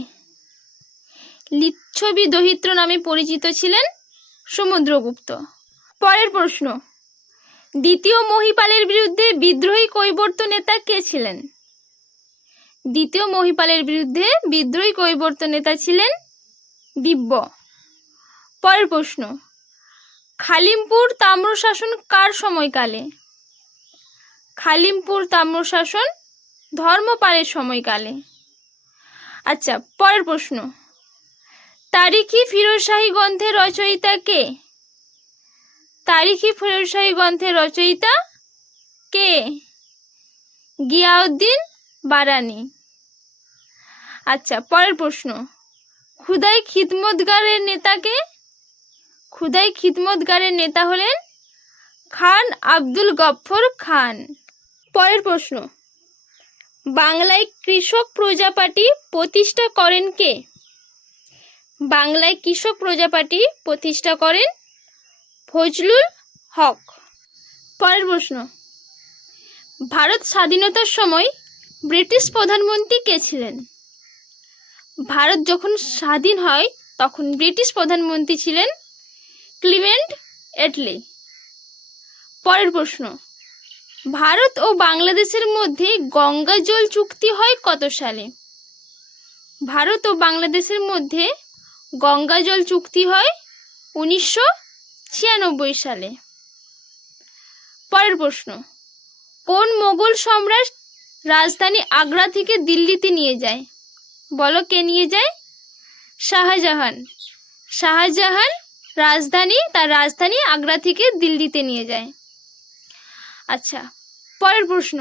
লিচ্ছবি দহিত্র নামে পরিচিত ছিলেন সমুদ্রগুপ্ত। পরের প্রশ্ন, দ্বিতীয় মহিপালের বিরুদ্ধে বিদ্রোহী কৈবর্ত নেতা কে ছিলেন? দ্বিতীয় মহিপালের বিরুদ্ধে বিদ্রোহী কৈবর্ত নেতা ছিলেন দিব্য। পরের প্রশ্ন, খালিমপুর তাম্রশাসন কার সময়কালে? খালিমপুর তাম্রশাসন ধর্মপালের সময়কালে। আচ্ছা, পরের প্রশ্ন, তারিখি ফিরোজশাহী গ্রন্থের রচয়িতা কে? তারিখি ফিরোজশাহী গ্রন্থের রচয়িতা কে? গিয়াউদ্দিন বারানি। আচ্ছা, পরের প্রশ্ন, খুদাই খিদমতগারের নেতা কে? খুদাই খিদমতগারের নেতা হলেন খান আব্দুল গফফর খান। পরের প্রশ্ন, বাংলায় কৃষক প্রজা পার্টি প্রতিষ্ঠা করেন কে? বাংলায় কৃষক প্রজা পার্টি প্রতিষ্ঠা করেন ফজলুল হক। পরের প্রশ্ন, ভারত স্বাধীনতার সময় ব্রিটিশ প্রধানমন্ত্রী কে ছিলেন? ভারত যখন স্বাধীন হয় তখন ব্রিটিশ প্রধানমন্ত্রী ছিলেন ক্লিমেন্ট এটলি। পরের প্রশ্ন, ভারত ও বাংলাদেশের মধ্যে গঙ্গা জল চুক্তি হয় কত সালে? ভারত ও বাংলাদেশের মধ্যে গঙ্গা জল চুক্তি হয় 1996 সালে। পরের প্রশ্ন, কোন মোগল সম্রাট রাজধানী আগ্রা থেকে দিল্লিতে নিয়ে যায়? বলো, কে নিয়ে যায়? শাহজাহান। শাহজাহান তার রাজধানী আগ্রা থেকে দিল্লিতে নিয়ে যায়। আচ্ছা, পরের প্রশ্ন,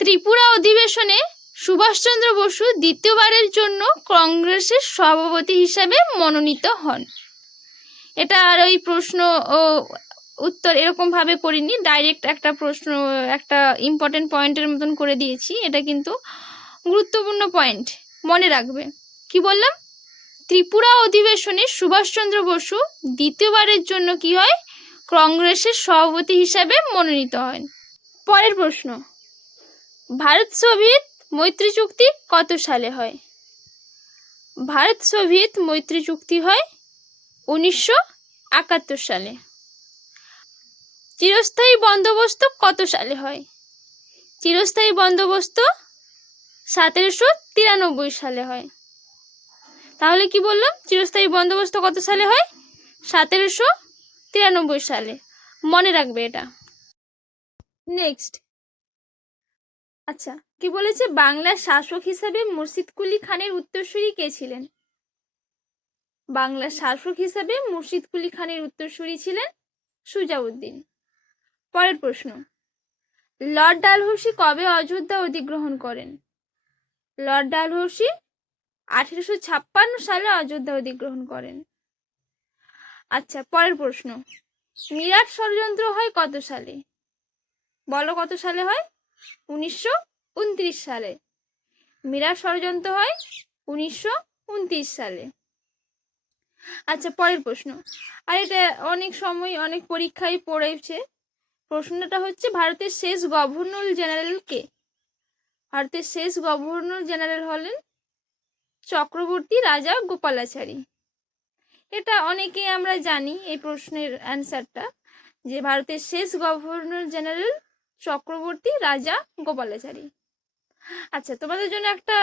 ত্রিপুরা অধিবেশনে সুভাষচন্দ্র বসু দ্বিতীয়বারের জন্য কংগ্রেসের সভাপতি হিসাবে মনোনীত হন। এটা আর ওই প্রশ্ন ও উত্তর এরকম ভাবে করিনি, ডাইরেক্ট একটা প্রশ্ন, একটা ইম্পর্টেন্ট পয়েন্টের মতন করে দিয়েছি। এটা কিন্তু গুরুত্বপূর্ণ পয়েন্ট, মনে রাখবে। কি বললাম? ত্রিপুরা অধিবেশনে সুভাষচন্দ্র বসু দ্বিতীয়বারের জন্য কি হয়? কংগ্রেসের সভাপতি হিসাবে মনোনীত হন। পরের প্রশ্ন, ভারত সোভিয়েত মৈত্রী চুক্তি কত সালে হয়? ভারত সোভিয়েত মৈত্রী চুক্তি হয় 1971 সালে। চিরস্থায়ী বন্দোবস্ত কত সালে হয়? চিরস্থায়ী বন্দোবস্ত 1793 সালে হয়। তাহলে কি বললাম? চিরস্থায়ী বন্দোবস্ত কত সালে হয়? 1793 সালে। মনে রাখবে এটা। নেক্সট, আচ্ছা, কি বলেছে? বাংলার শাসক হিসাবে মুর্শিদ কুলি খানের উত্তরসূরি কে ছিলেন? বাংলার শাসক হিসাবে মুর্শিদ কুলি খানের উত্তরসূরি ছিলেন সুজাউদ্দিন। পরের প্রশ্ন, লর্ড ডালহৌসি কবে অযোধ্যা অধিগ্রহণ করেন? লর্ড ডালহৌসি 1856 সালে অযোধ্যা অধিগ্রহণ করেন। আচ্ছা, পরের প্রশ্ন, মিরাট ষড়যন্ত্র হয় কত সালে? বলো, কত সালে হয়? 1929 সালে। মিরাট ষড়যন্ত্র হয় 1929 সালে। আচ্ছা, পরের প্রশ্ন, আর এটা অনেক সময় অনেক পরীক্ষায় পড়েছে। প্রশ্নটা হচ্ছে, ভারতের শেষ গভর্নর জেনারেল কে? ভারতের শেষ গভর্নর জেনারেল হলেন চক্রবর্তী রাজা গোপালাচারী। এটা অনেকে আমরা জানি এই প্রশ্নের অ্যান্সারটা, যে ভারতের শেষ গভর্নর জেনারেল চক্রবর্তী রাজা গোপালাচারী। আচ্ছা, তোমাদের জন্য একটা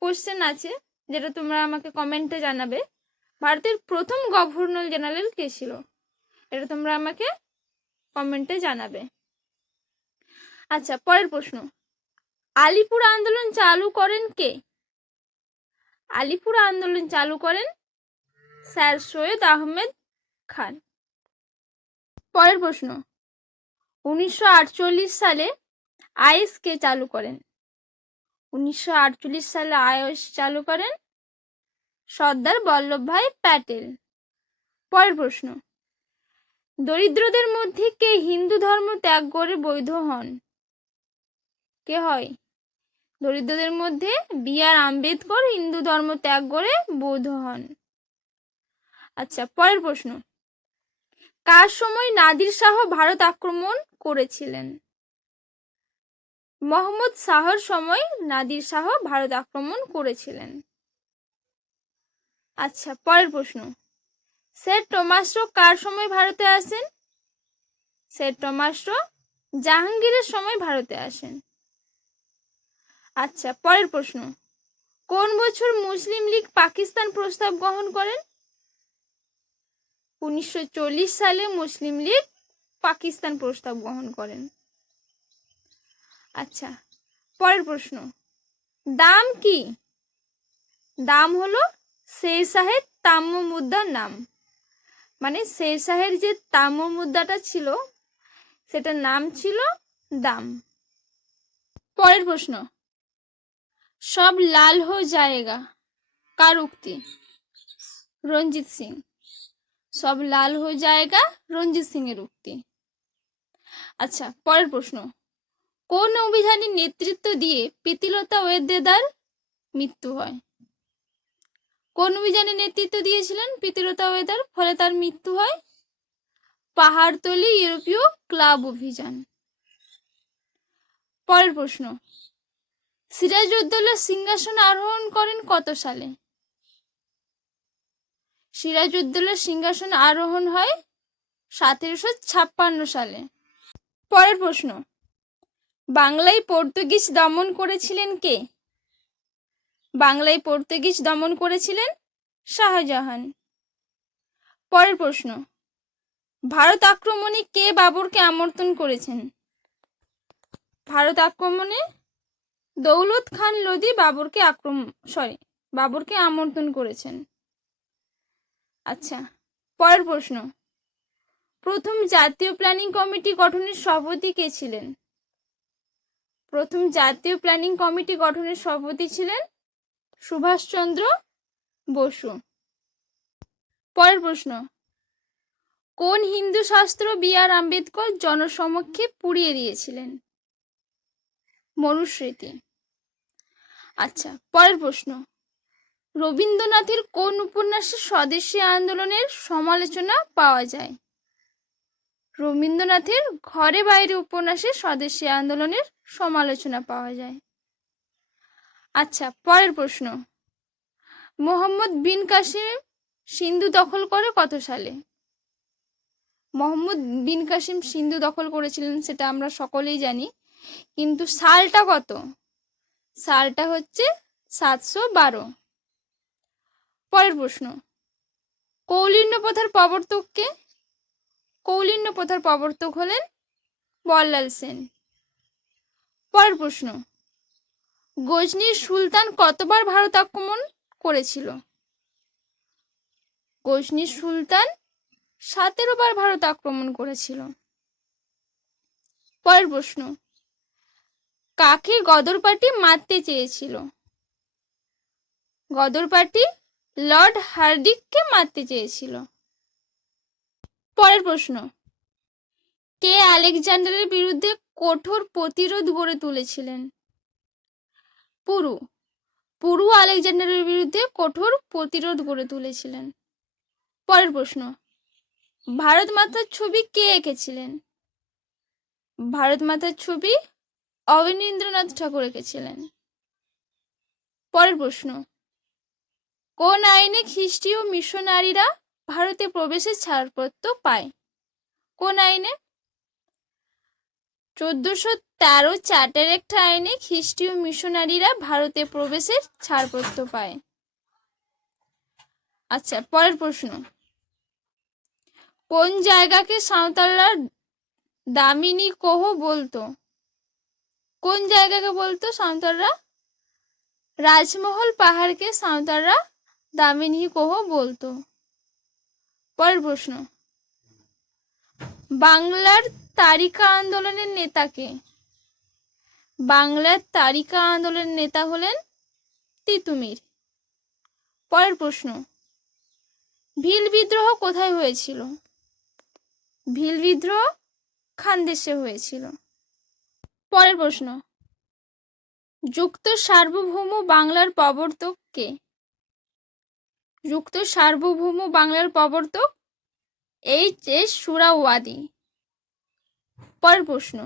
কোশ্চেন আছে, যেটা তোমরা আমাকে কমেন্টে জানাবে। ভারতের প্রথম গভর্নর জেনারেল কে ছিল? এটা তোমরা আমাকে কমেন্টে জানাবে। আচ্ছা, পরের প্রশ্ন, আলিপুর আন্দোলন চালু করেন কে? আলিপুর আন্দোলন চালু করেন স্যার সৈয়দ আহমেদ খান। পরের প্রশ্ন, 1948 সালে আইএস কে চালু করেন? 1948 সালে আইওএস চালু করেন সর্দার বল্লভভাই প্যাটেল। পরের প্রশ্ন, দরিদ্রদের মধ্যে কে হিন্দু ধর্ম ত্যাগ করে বৌদ্ধ হন? কে হয়? দরিদ্রদের মধ্যে বি.আর. আম্বেদকর হিন্দু ধর্ম ত্যাগ করে বৌদ্ধ হন। আচ্ছা, পরের প্রশ্ন, কার সময় নাদির শাহ ভারত আক্রমণ করেছিলেন? মোহাম্মদ শাহর সময় নাদির শাহ ভারত আক্রমণ করেছিলেন। আচ্ছা, পরের প্রশ্ন, সেন্ট টমাস কার সময় ভারতে আসেন? সেন্ট টমাস জাহাঙ্গীরের সময় ভারতে আসেন। আচ্ছা, পরের প্রশ্ন, কোন বছর মুসলিম লীগ পাকিস্তান প্রস্তাব গ্রহণ করেন? 1940 সালে মুসলিম লীগ পাকিস্তান প্রস্তাব গ্রহণ করেন। আচ্ছা, পরের প্রশ্ন, দাম কি? দাম হলো শের শাহের তাম্র মুদ্রার নাম, মানে শের শাহের যে তাম্র মুদ্রাটা ছিল সেটার নাম ছিল দাম। পরের প্রশ্ন, সব লাল হো জায়েগা কার উক্তি? রঞ্জিত সিং। সব লাল হো জায়েগা রঞ্জিত সিং এর উক্তি। আচ্ছা, পরের প্রশ্ন, কোন অভিযানের নেতৃত্ব দিয়ে প্রীতিলতা ওয়েদেদার মৃত্যু হয়? কোন অভিযানের নেতৃত্ব দিয়েছিলেন প্রীতিলতা ওয়েদার, ফলে তার মৃত্যু হয়? পাহাড়তলি ইউরোপীয় ক্লাব অভিযান। পরের প্রশ্ন, সিরাজউদ্দৌলা সিংহাসন আরোহণ করেন কত সালে? সিরাজউদ্দৌলা সিংহাসন আরোহণ হয় 1756 সালে। পরের প্রশ্ন, বাংলায় পর্তুগিজ দমন করেছিলেন কে? বাংলায় পর্তুগিজ দমন করেছিলেন শাহজাহান। পরের প্রশ্ন, ভারত আক্রমণে কে বাবরকে আমন্ত্রণ করেছেন? ভারত আক্রমণে দৌলত খান লোদি বাবরকে আমন্ত্রণ করেছেন। আচ্ছা, পরের প্রশ্ন, প্রথম জাতীয় প্ল্যানিং কমিটি গঠনের সভাপতি কে ছিলেন? প্রথম জাতীয় প্ল্যানিং কমিটি গঠনের সভাপতি ছিলেন সুভাষচন্দ্র বসু। পরের প্রশ্ন, কোন হিন্দু শাস্ত্র বি.আর. আম্বেদকর জনসমক্ষে পুড়িয়ে দিয়েছিলেন? মনুস্মৃতি। আচ্ছা, পরের প্রশ্ন, রবীন্দ্রনাথের কোন উপন্যাসে স্বদেশী আন্দোলনের সমালোচনা পাওয়া যায়? রবীন্দ্রনাথের ঘরে বাইরে উপন্যাসে স্বদেশী আন্দোলনের সমালোচনা পাওয়া যায়। আচ্ছা, পরের প্রশ্ন, মোহাম্মদ বিন কাসিম সিন্ধু দখল করে কত সালে? মোহাম্মদ বিন কাসিম সিন্ধু দখল করেছিলেন সেটা আমরা সকলেই জানি, কিন্তু সালটা কত? সালটা হচ্ছে 712। পরের প্রশ্ন, কৌলিন্য প্রথার প্রবর্তক কে? কৌলিন্য প্রথার প্রবর্তক হলেন বল্লাল সেন। পরের প্রশ্ন, গজনির সুলতান কতবার ভারত আক্রমণ করেছিল? গজনির সুলতান 17 বার ভারত আক্রমণ করেছিল। পরের প্রশ্ন, কাকে গদর পার্টি মারতে চেয়েছিল? গদর পার্টি লর্ড হার্ডিককে মারতে চেয়েছিল। পরের প্রশ্ন, কে আলেকজান্ডারের বিরুদ্ধে কঠোর প্রতিরোধ গড়ে তুলেছিলেন? পুরু আলেকজান্ডারের বিরুদ্ধে কঠোর প্রতিরোধ গড়ে তুলেছিলেন। পরের প্রশ্ন, ভারত মাতার ছবি কে এঁকেছিলেন? ভারত মাতার ছবি অবনীন্দ্রনাথ ঠাকুর এঁকেছিলেন। পরের প্রশ্ন, কোন আইনে খ্রিস্টীয় মিশনারিরা ভারতে প্রবেশের ছাড়পত্র পায়? কোন আইনে? 1413 চার্টার একটা আইনে খ্রিস্টীয় মিশনারিরা ভারতে প্রবেশের ছাড়পত্র পায়। আচ্ছা, পরের প্রশ্ন, কোন জায়গাকে সাঁওতালরা দামিনী কোহ বলতো? কোন জায়গাকে বলতো সাঁওতালরা? রাজমহল পাহাড়কে সাঁওতালরা দামিনী কোহ বলতো। পরের প্রশ্ন, বাংলার তারিকা আন্দোলনের নেতাকে? বাংলার তারিকা আন্দোলনের নেতা হলেন তিতুমির। পরের প্রশ্ন, ভিল বিদ্রোহ কোথায় হয়েছিল? ভিল বিদ্রোহ খানদেশে হয়েছিল। পরের প্রশ্ন, যুক্ত সার্বভৌম বাংলার প্রবর্তক কে? যুক্ত সার্বভৌম বাংলার প্রবর্তক এইচ.এস. সুহরাওয়ার্দী। পরের প্রশ্ন,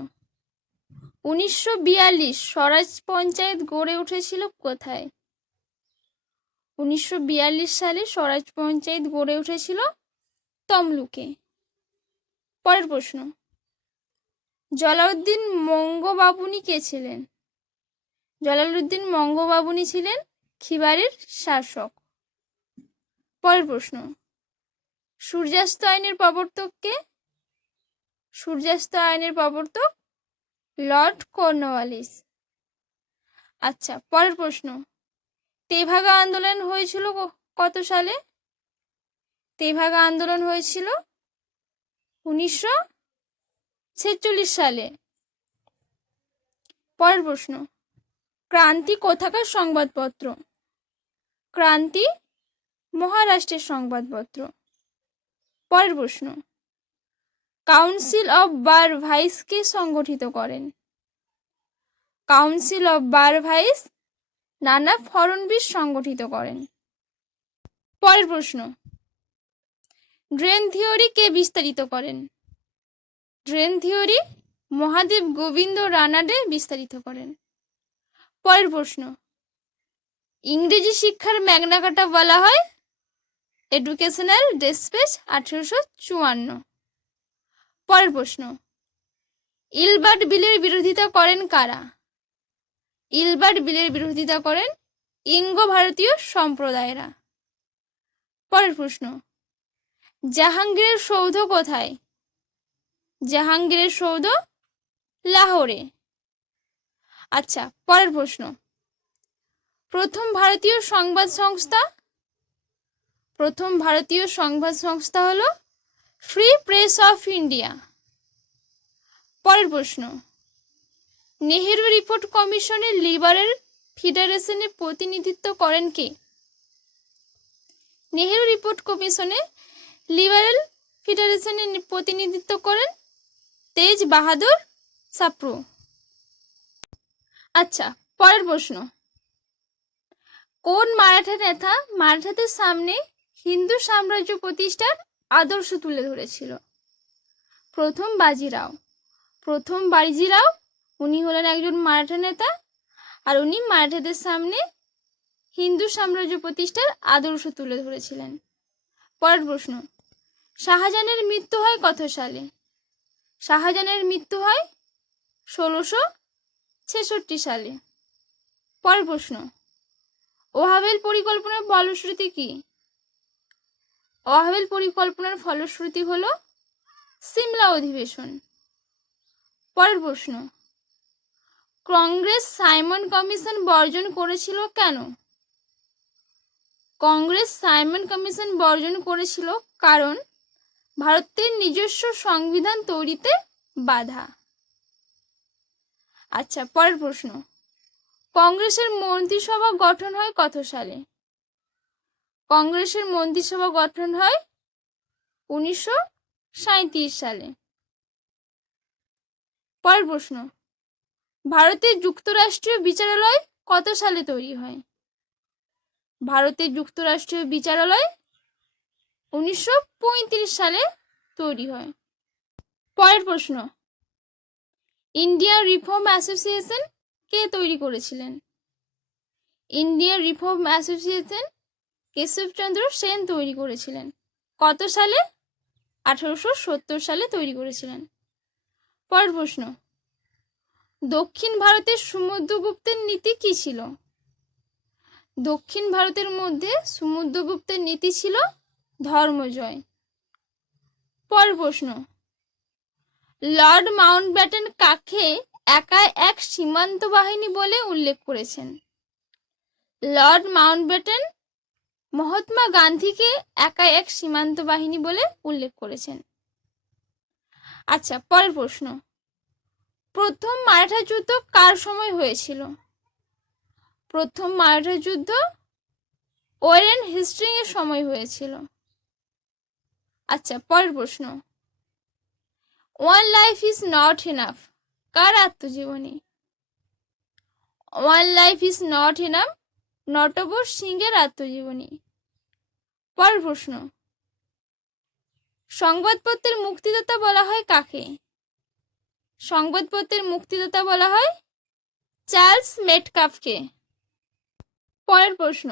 1942 স্বরাজ পঞ্চায়েত গড়ে উঠেছিল কোথায়? 1942 সালে স্বরাজ পঞ্চায়েত গড়ে উঠেছিল তমলুকে। পরের প্রশ্ন, জালালউদ্দিন মঙ্গবাবুনি কে ছিলেন? জালালউদ্দিন মঙ্গবাবুনি ছিলেন খিবারের শাসক। পরের প্রশ্ন, সূর্যাস্ত আইনের প্রবর্তক কে? সূর্যাস্ত আইনের প্রবর্তক লর্ড কর্নওয়ালিস। আচ্ছা, পরের প্রশ্ন, তেভাগা আন্দোলন হয়েছিল কত সালে? তেভাগা আন্দোলন হয়েছিল 1946 সালে। পরের প্রশ্ন, ক্রান্তি কোথাকার সংবাদপত্র? ক্রান্তি মহারাষ্ট্রের সংবাদপত্র। পরের প্রশ্ন, কাউন্সিল অফ বার ভাইস কে সংগঠিত করেন? কাউন্সিল অফ বার ভাইস নানা ফড়নবিস সংগঠিত করেন। পরের প্রশ্ন, ড্রেন থিওরি কে বিস্তারিত করেন? ড্রেন থিওরি মহাদেব গোবিন্দ রানাডে বিস্তারিত করেন। পরের প্রশ্ন, ইংরেজি শিক্ষার ম্যাগনা কার্টা বলা হয় এডুকেশনাল ডিসপেচ 1854। পরের প্রশ্ন, ইলবার্ট বিলের বিরোধিতা করেন কারা? ইলবার্ট বিলের বিরোধিতা করেন ইঙ্গ ভারতীয় সম্প্রদায়েরা। পরের প্রশ্ন, জাহাঙ্গীরের সৌধ কোথায়? জাহাঙ্গীরের সৌধ লাহোরে। আচ্ছা, পরের প্রশ্ন, প্রথম ভারতীয় সংবাদ সংস্থা? প্রথম ভারতীয় সংবাদ সংস্থা হলো ফ্রি প্রেস অফ ইন্ডিয়া। পরের প্রশ্ন, নেহেরু রিপোর্ট কমিশনে লিবারেল ফেডারেশনে প্রতিনিধিত্ব করেন কে? নেহেরু রিপোর্ট কমিশনে লিবারেল ফেডারেশনে প্রতিনিধিত্ব করেন তেজ বাহাদুর সাপ্রু। আচ্ছা, পরের প্রশ্ন, কোন মারাঠা নেতা মারাঠাদের সামনে হিন্দু সাম্রাজ্য প্রতিষ্ঠার আদর্শ তুলে ধরেছিল? প্রথম বাজিরাও। প্রথম বাজিরাও উনি হলেন একজন মারাঠা নেতা, আর উনি মারাঠাদের সামনে হিন্দু সাম্রাজ্য প্রতিষ্ঠার আদর্শ তুলে ধরেছিলেন। পরের প্রশ্ন, শাহজাহানের মৃত্যু হয় কত সালে? শাহজাহানের মৃত্যু হয় 1666 সালে। পরের প্রশ্ন, ওয়াহাবের পরিকল্পনার ফলশ্রুতি কি? ওয়াহাবের পরিকল্পনার ফলশ্রুতি হলো সিমলা অধিবেশন। পরের প্রশ্ন, কংগ্রেস সাইমন কমিশন বর্জন করেছিল কেন? কংগ্রেস সাইমন কমিশন বর্জন করেছিল কারণ ভারতের নিজস্ব সংবিধান তৈরিতে বাধা। আচ্ছা, পরের প্রশ্ন, কংগ্রেসের মন্ত্রিসভা গঠন হয় কত সালে? কংগ্রেসের মন্ত্রিসভা গঠন হয় 1937 সালে। পরের প্রশ্ন, ভারতের যুক্তরাষ্ট্রীয় বিচারালয় কত সালে তৈরি হয়? ভারতের যুক্তরাষ্ট্রীয় বিচারালয় 1935 সালে তৈরি হয়। পরের প্রশ্ন, ইন্ডিয়ান রিফর্ম অ্যাসোসিয়েশন কে তৈরি করেছিলেন? Indian reform association Keshab Chandra Sen তৈরি করেছিলেন। কত সালে? 1870 সালে তৈরি করেছিলেন। পরের প্রশ্ন, দক্ষিণ ভারতের সমুদ্রগুপ্তের নীতি কি ছিল? দক্ষিণ ভারতের মধ্যে সমুদ্রগুপ্তের নীতি ছিল ধর্মজয়। পরের প্রশ্ন, লর্ড মাউন্টব্যাটেন কাকে একা এক সীমান্ত বাহিনী বলে উল্লেখ করেছেন? লর্ড মাউন্টব্যাটেন মহাত্মা গান্ধীকে একা এক সীমান্ত বাহিনী বলে উল্লেখ করেছেন। আচ্ছা, পরের প্রশ্ন, প্রথম মারাঠা যুদ্ধ কার সময় হয়েছিল? প্রথম মারাঠা যুদ্ধ ওয়ারেন হেস্টিং এর সময় হয়েছিল। আচ্ছা, পরের প্রশ্ন, one life is not enough কার আত্মজীবনী? One life is not enough Natwar Singh এর আত্মজীবনী। পরের প্রশ্ন, সংবাদপত্রের মুক্তিদাতা বলা হয় কাকে? সংবাদপত্রের মুক্তিদাতা বলা হয় চার্লস মেটকাফকে। পরের প্রশ্ন,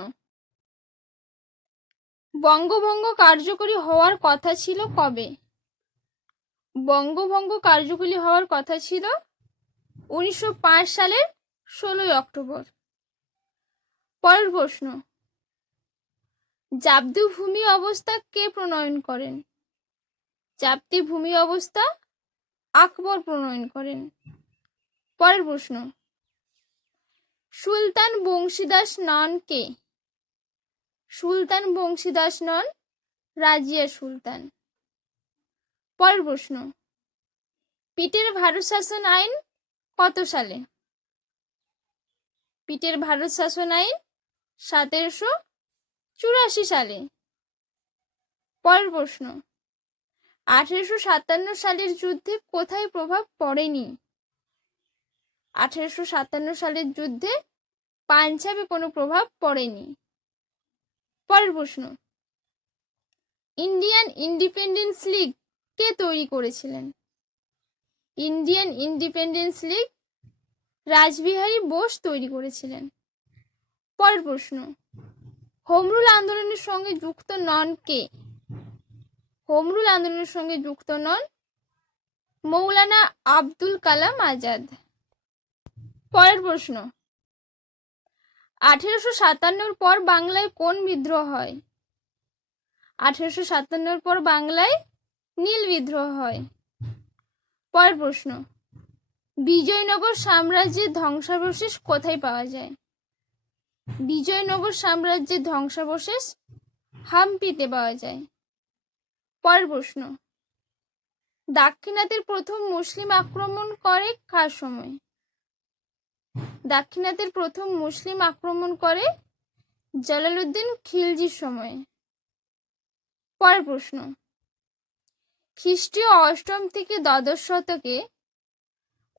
বঙ্গভঙ্গ কার্যকরী হওয়ার কথা ছিল কবে? বঙ্গভঙ্গ কার্যকরী হওয়ার কথা ছিল 1905 সালের 16 অক্টোবর। পরের প্রশ্ন, জাবদু ভূমি অবস্থা কে প্রণয়ন করেন? জাবতি ভূমি অবস্থা আকবর প্রণয়ন করেন। পরের প্রশ্ন, সুলতান বংশীদাস নন কে? সুলতান বংশীদাস নন রাজিয়া সুলতান। পরের প্রশ্ন, পিটের ভারত শাসন আইন কত সালে? পিটের ভারত শাসন আইন 1784 সালে। পরের প্রশ্ন, 1857 সালের যুদ্ধে কোথায় প্রভাব পড়েনি? 1857 সালের যুদ্ধে পাঞ্জাবে কোনো প্রভাব পড়েনি। পরের প্রশ্ন, ইন্ডিয়ান ইন্ডিপেন্ডেন্স লীগ কে তৈরি করেছিলেন? ইন্ডিয়ান ইন্ডিপেন্ডেন্স লীগ রাসবিহারী বোস তৈরি করেছিলেন। পরের প্রশ্ন, হোম রুল আন্দোলনের সঙ্গে যুক্ত নন কে? হোম রুল আন্দোলনের সঙ্গে যুক্ত নন মৌলানা আব্দুল কালাম আজাদ। পরের প্রশ্ন, 1857 পর বাংলায় কোন বিদ্রোহ হয়? 1857 পর বাংলায় নীল বিদ্রোহ হয়। পরের প্রশ্ন, বিজয়নগর সাম্রাজ্যের ধ্বংসাবশেষ কোথায় পাওয়া যায়? বিজয়নগর সাম্রাজ্যের ধ্বংসাবশেষ হাম্পিতে পাওয়া যায়। পরের প্রশ্ন, দাক্ষিণাত্যের প্রথম মুসলিম আক্রমণ করে কার সময়? দাক্ষিণাত্যের প্রথম মুসলিম আক্রমণ করে জালালউদ্দিন খিলজির সময়। পরের প্রশ্ন, খ্রিস্টীয় অষ্টম থেকে দ্বাদশ শতকে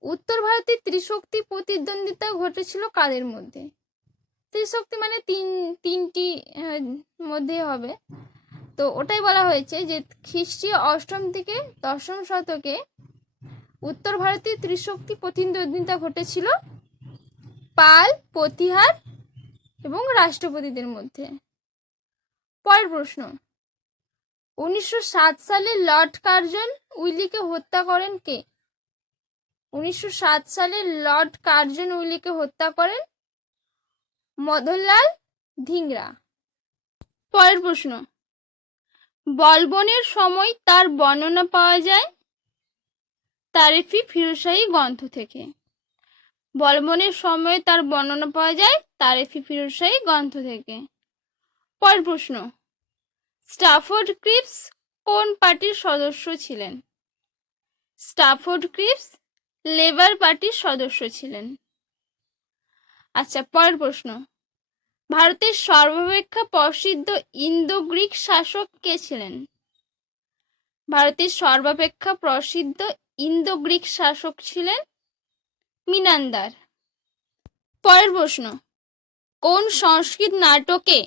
উত্তর ভারতের ত্রিশক্তি প্রতিদ্বন্দ্বিতা ঘটেছিল কাদের মধ্যে? ত্রিশক্তি মানে তিনটি মধ্যে হবে, তো ওটাই বলা হয়েছে যে খ্রিস্টীয় অষ্টম থেকে দশম শতকে উত্তর ভারতের ত্রিশক্তি প্রতিদ্বন্দ্বিতা ঘটেছিল পাল, প্রতিহার এবং রাষ্ট্রপতিদের মধ্যে। পরের প্রশ্ন, 1907 সালে লর্ড কার্জন উইলিকে হত্যা করেন কে? 1907 সালে লর্ড কার্জন উইলিকে হত্যা করেন মদনলাল ধিংরা। পরের প্রশ্ন, বলবনের সময় তার বর্ণনা পাওয়া যায় তারিফি ফিরোজশাহী গ্রন্থ থেকে। বলবনের সময় তার বর্ণনা পাওয়া যায় তারিফি ফিরোজশাহী গ্রন্থ থেকে। পরের প্রশ্ন, স্টাফোর্ড ক্রিপস কোন পার্টির সদস্য ছিলেন? স্টাফোর্ড ক্রিপস লেবার পার্টির সদস্য ছিলেন। আচ্ছা, পরের প্রশ্ন, ভারতের সর্বাপেক্ষা প্রসিদ্ধ ইন্দো গ্রিক শাসক কে ছিলেন? ভারতের সর্বাপেক্ষা প্রসিদ্ধ ইন্দো গ্রিক শাসক ছিলেন মিনান্দার। পরের প্রশ্ন, কোন সংস্কৃত নাটকে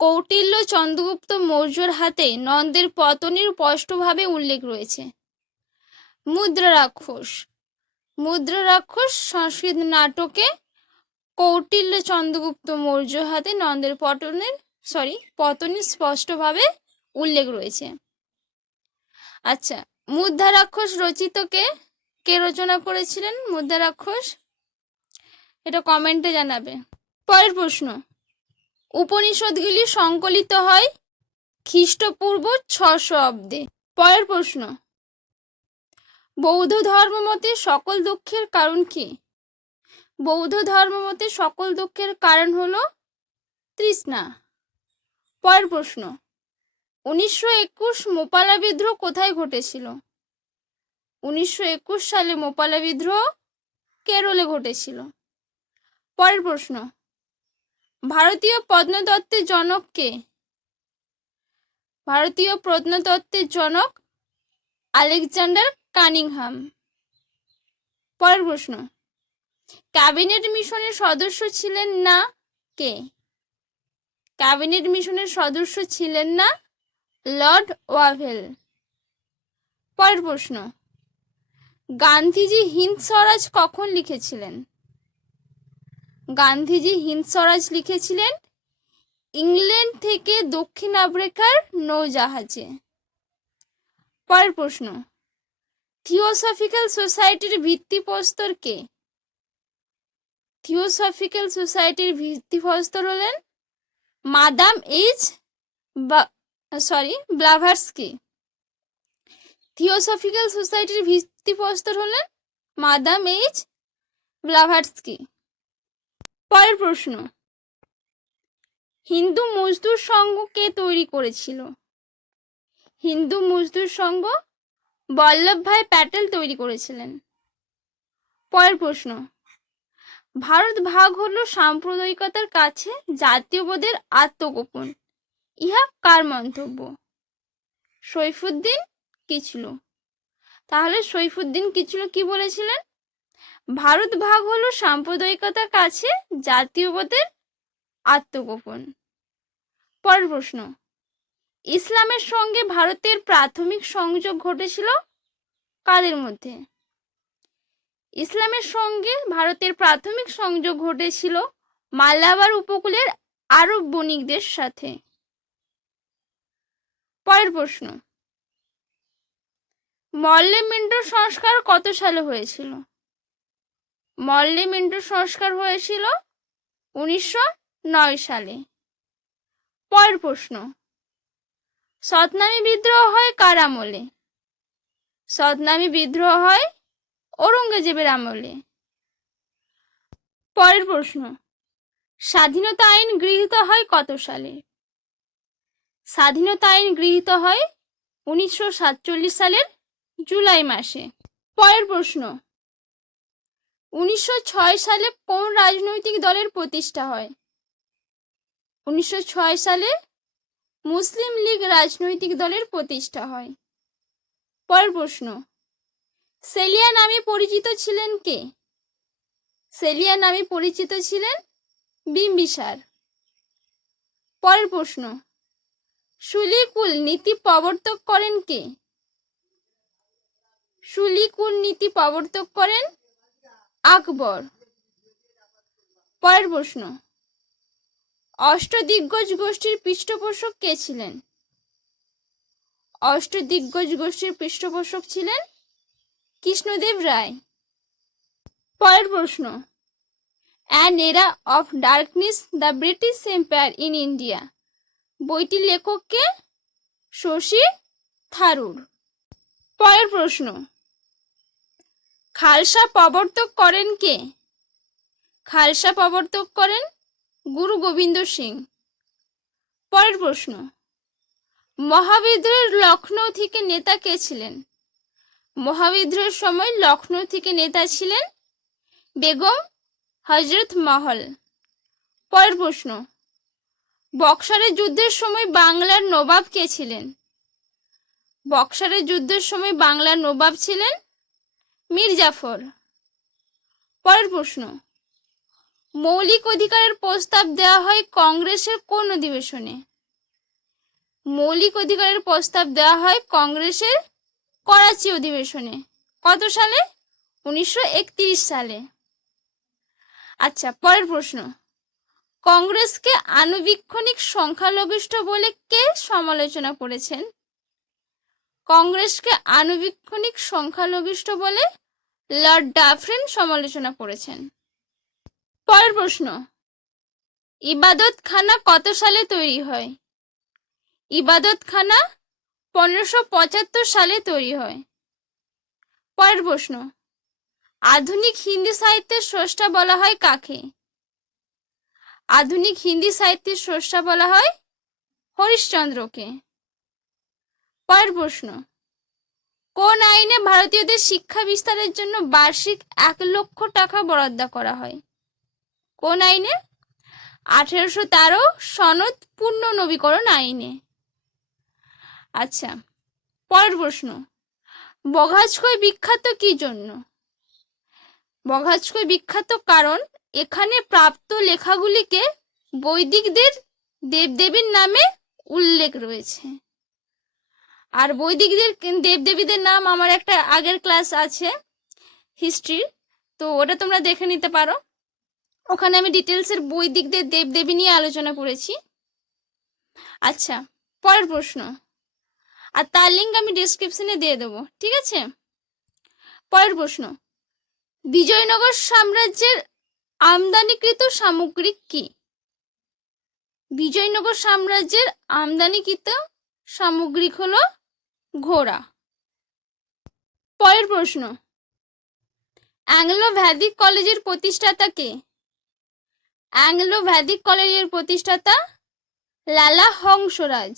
কৌটিল্য চন্দ্রগুপ্ত মৌর্যর হাতে নন্দের পতনের স্পষ্টভাবে উল্লেখ রয়েছে? মুদ্রা রাক্ষস। মুদ্রা রাক্ষস সংস্কৃত নাটকে কৌটিল্য চন্দ্রগুপ্ত মৌর্য হাতে নন্দের পতনের স্পষ্টভাবে উল্লেখ রয়েছে। আচ্ছা, মুদ্রা রাক্ষস রচিত কে রচনা করেছিলেন মুদ্রা রাক্ষস? এটা কমেন্টে জানাবে। পরের প্রশ্ন, উপনিষদগুলি সংকলিত হয় খ্রিস্টপূর্ব 600 অব্দে। পরের প্রশ্ন, বৌদ্ধ ধর্মমতে সকল দুঃখের কারণ কি? বৌদ্ধ ধর্মমতে সকল দুঃখের কারণ হলো তৃষ্ণা। পরের প্রশ্ন, 1921 মোপালা বিদ্রোহ কোথায় ঘটেছিল? 1921 সালে মোপালা বিদ্রোহ কেরলে ঘটেছিল? পরের প্রশ্ন, ভারতীয় প্রত্নতত্ত্বের জনক কে? ভারতীয় প্রত্নতত্ত্বের জনক আলেকজান্ডার কানিংহাম। পরের প্রশ্ন, ক্যাবিনেট মিশনের সদস্য ছিলেন না কে? ক্যাবিনেট মিশনের সদস্য ছিলেন না লর্ড ওয়াভেল। পরের প্রশ্ন, গান্ধীজি হিন্দ স্বরাজ কখন লিখেছিলেন? গান্ধীজি হিন্দ স্বরাজ লিখেছিলেন ইংল্যান্ড থেকে দক্ষিণ আফ্রিকার নৌজাহাজে। পরের প্রশ্ন, থিওসফিক্যাল সোসাইটির ভিত্তিপ্রস্তর কে? থিওসফিক্যাল সোসাইটির ভিত্তিপ্রস্তর হলেন মাদাম এইচ ব্লাভাটস্কি। থিওসফিক্যাল সোসাইটির ভিত্তিপ্রস্তর হলেন মাদাম এইচ ব্লাভাটস্কি। পরের প্রশ্ন, হিন্দু মজদুর সংঘ কে তৈরি করেছিল? হিন্দু মজদুর সংঘ বল্লভভাই প্যাটেল তৈরি করেছিলেন। পরের প্রশ্ন, ভারত ভাগ হলো সাম্প্রদায়িকতার কাছে জাতীয়বোধের আত্মগোপন, ইহা কার মন্তব্য? সৈফুদ্দিন কিচলু। তাহলে সৈফুদ্দিন কিচলু কি বলেছিলেন? ভারত ভাগ হলো সাম্প্রদায়িকতার কাছে জাতীয়বোধের আত্মগোপন। পরের প্রশ্ন, ইসলামের সঙ্গে ভারতের প্রাথমিক সংযোগ ঘটেছিল কাদের মধ্যে? ইসলামের সঙ্গে ভারতের প্রাথমিক সংযোগ ঘটেছিল মালাবার উপকূলের আরব বণিকদের সাথে। পরের প্রশ্ন, মল্লে মিন্টো সংস্কার কত সালে হয়েছিল? মল্লে মিন্টো সংস্কার হয়েছিল 1909 সালে। পরের প্রশ্ন, সতনামি বিদ্রোহ হয় কার আমলে? সতনামি বিদ্রোহ হয় ঔরঙ্গজেবের আমলে। পরের প্রশ্ন, স্বাধীনতা আইন গৃহীত হয় কত সালে? স্বাধীনতা আইন গৃহীত হয় 1947 সালের জুলাই মাসে। পরের প্রশ্ন, 1906 সালে কোন রাজনৈতিক দলের প্রতিষ্ঠা হয়? 1906 সালে মুসলিম লীগ রাজনৈতিক দলের প্রতিষ্ঠা হয়। পরের প্রশ্ন, সেলিয়া নামে পরিচিত ছিলেন কে? সেলিয়া নামে পরিচিত ছিলেন বিম্বিসার। পরের প্রশ্ন, সুলিকুল নীতি প্রবর্তক করেন কে? সুলিকুল নীতি প্রবর্তক করেন আকবর। পরের প্রশ্ন, অষ্টদিগ্গজ গোষ্ঠীর পৃষ্ঠপোষক কে ছিলেন? অষ্টদিগ্গজ গোষ্ঠীর পৃষ্ঠপোষক ছিলেন কৃষ্ণদেব রায়। পরের প্রশ্ন, অ্যান এরা of darkness the British empire in India বইটির লেখক কে? শশী থারুর। পরের প্রশ্ন, খালসা প্রবর্তক করেন কে? খালসা প্রবর্তক করেন গুরু গোবিন্দ সিং। পরের প্রশ্ন, মহাবিদ্রোহের লখনৌ থেকে নেতা কে ছিলেন? মহাবিদ্রোহের সময় লখনৌ থেকে নেতা ছিলেন বেগম হজরত মহল। পরের প্রশ্ন, বক্সারের যুদ্ধের সময় বাংলার নবাব কে ছিলেন? বক্সারের যুদ্ধের সময় বাংলার নবাব ছিলেন মীর জাফর। পরের প্রশ্ন, মৌলিক অধিকারের প্রস্তাব দেওয়া হয় কংগ্রেসের কোন অধিবেশনে? মৌলিক অধিকারের প্রস্তাব দেওয়া হয় কংগ্রেসের করাচি অধিবেশনে। কত সালে? 1931 সালে। আচ্ছা, পরের প্রশ্ন, কংগ্রেসকে আনুবীক্ষণিক সংখ্যালঘিষ্ঠ বলে কে সমালোচনা করেছেন? কংগ্রেসকে আনুবীক্ষণিক সংখ্যালঘিষ্ঠ বলে লর্ড ডাফরিন সমালোচনা করেছেন। পরের প্রশ্ন, ইবাদতখানা কত সালে তৈরি হয়? ইবাদতখানা 1575 সালে তৈরি হয়। পরের প্রশ্ন, আধুনিক হিন্দি সাহিত্যের স্রষ্টা বলা হয় কাকে? আধুনিক হিন্দি সাহিত্যের স্রষ্টা বলা হয় হরিশ্চন্দ্রকে। পরের প্রশ্ন, কোন আইনে ভারতীয়দের শিক্ষা বিস্তারের জন্য বার্ষিক 1 লক্ষ টাকা বরাদ্দ করা হয়? কোন আইনে? 1813 সনদ পূর্ণ নবীকরণ আইনে। আচ্ছা, পরের প্রশ্ন, বঘাজকই বিখ্যাত কি জন্য? বঘাজকই বিখ্যাত কারণ এখানে প্রাপ্ত লেখাগুলিকে বৈদিকদের দেবদেবীর নামে উল্লেখ রয়েছে। আর বৈদিকদের দেবদেবীদের নাম আমার একটা আগের ক্লাস আছে হিস্ট্রি, তো ওটা তোমরা দেখে নিতে পারো। ওখানে আমি ডিটেলসের বৈদিকদের দেবদেবী নিয়ে আলোচনা করেছি। আচ্ছা, পরের প্রশ্ন, আর তার লিঙ্ক আমি ডেসক্রিপশনে দিয়ে দেবো, ঠিক আছে? পরের প্রশ্ন, বিজয়নগর সাম্রাজ্যের আমদানিকৃত সামগ্রী কি? বিজয়নগর সাম্রাজ্যের আমদানিকৃত সামগ্রিক হলো ঘোড়া। পরের প্রশ্ন, অ্যাংলো ভ্যাদিক কলেজের প্রতিষ্ঠাতা কে? অ্যাংলো ভ্যাদিক কলেজের প্রতিষ্ঠাতা লালা হংসরাজ।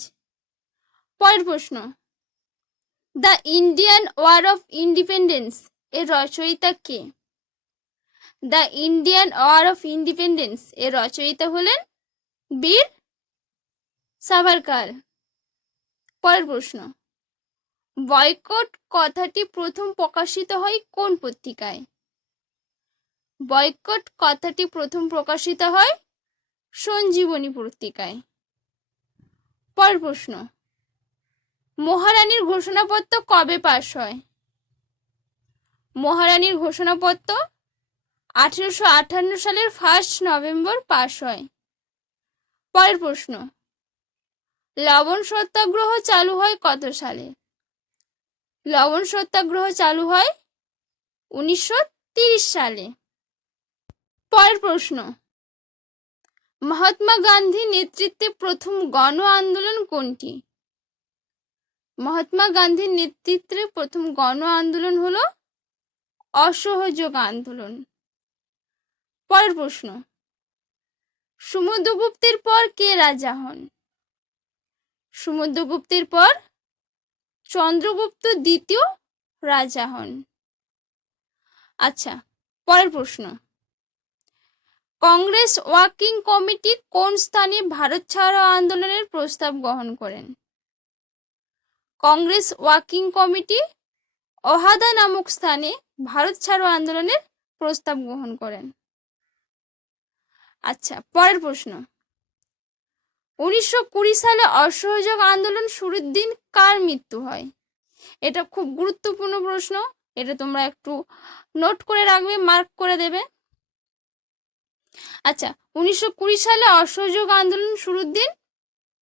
পরের প্রশ্ন, the Indian War of Independence এর রচয়িতা কে? The Indian War of Independence এর রচয়িতা হলেন বীর সাভারকার। পরের প্রশ্ন, বয়কট কথাটি প্রথম প্রকাশিত হয় কোন পত্রিকায়? বয়কট কথাটি প্রথম প্রকাশিত হয় সঞ্জীবনী পত্রিকায়। পরের প্রশ্ন, মহারানীর ঘোষণাপত্র কবে পাশ হয়? মহারানীর ঘোষণাপত্র 1858 সালের 1 নভেম্বর পাশ হয়। পরের প্রশ্ন, লবণ সত্যাগ্রহ চালু হয় কত সালে? লবণ সত্যাগ্রহ চালু হয় 1930 সালে। পরের প্রশ্ন, মহাত্মা গান্ধীর নেতৃত্বে প্রথম গণ আন্দোলন কোনটি? মহাত্মা গান্ধীর নেতৃত্বে প্রথম গণ আন্দোলন হলো অসহযোগ আন্দোলন। পরের প্রশ্ন, সমুদ্রগুপ্তের পর কে রাজা হন? সমুদ্রগুপ্তের পর চন্দ্রগুপ্ত দ্বিতীয় রাজা হন। আচ্ছা, পরের প্রশ্ন, কংগ্রেস ওয়ার্কিং কমিটি কোন স্থানে ভারত ছাড়ো আন্দোলনের প্রস্তাব গ্রহণ করেন? কংগ্রেস ওয়ার্কিং কমিটি ওহাদা নামক স্থানে ভারত ছাড়ো আন্দোলনের প্রস্তাব গ্রহণ করেন। আচ্ছা, পরের প্রশ্ন, 1920 সালে অসহযোগ আন্দোলন শুরুর দিন কার মৃত্যু হয়? এটা খুব গুরুত্বপূর্ণ প্রশ্ন, এটা তোমরা একটু নোট করে রাখবে, মার্ক করে দেবে। আচ্ছা, 1920 সালে অসহযোগ আন্দোলন শুরুর দিন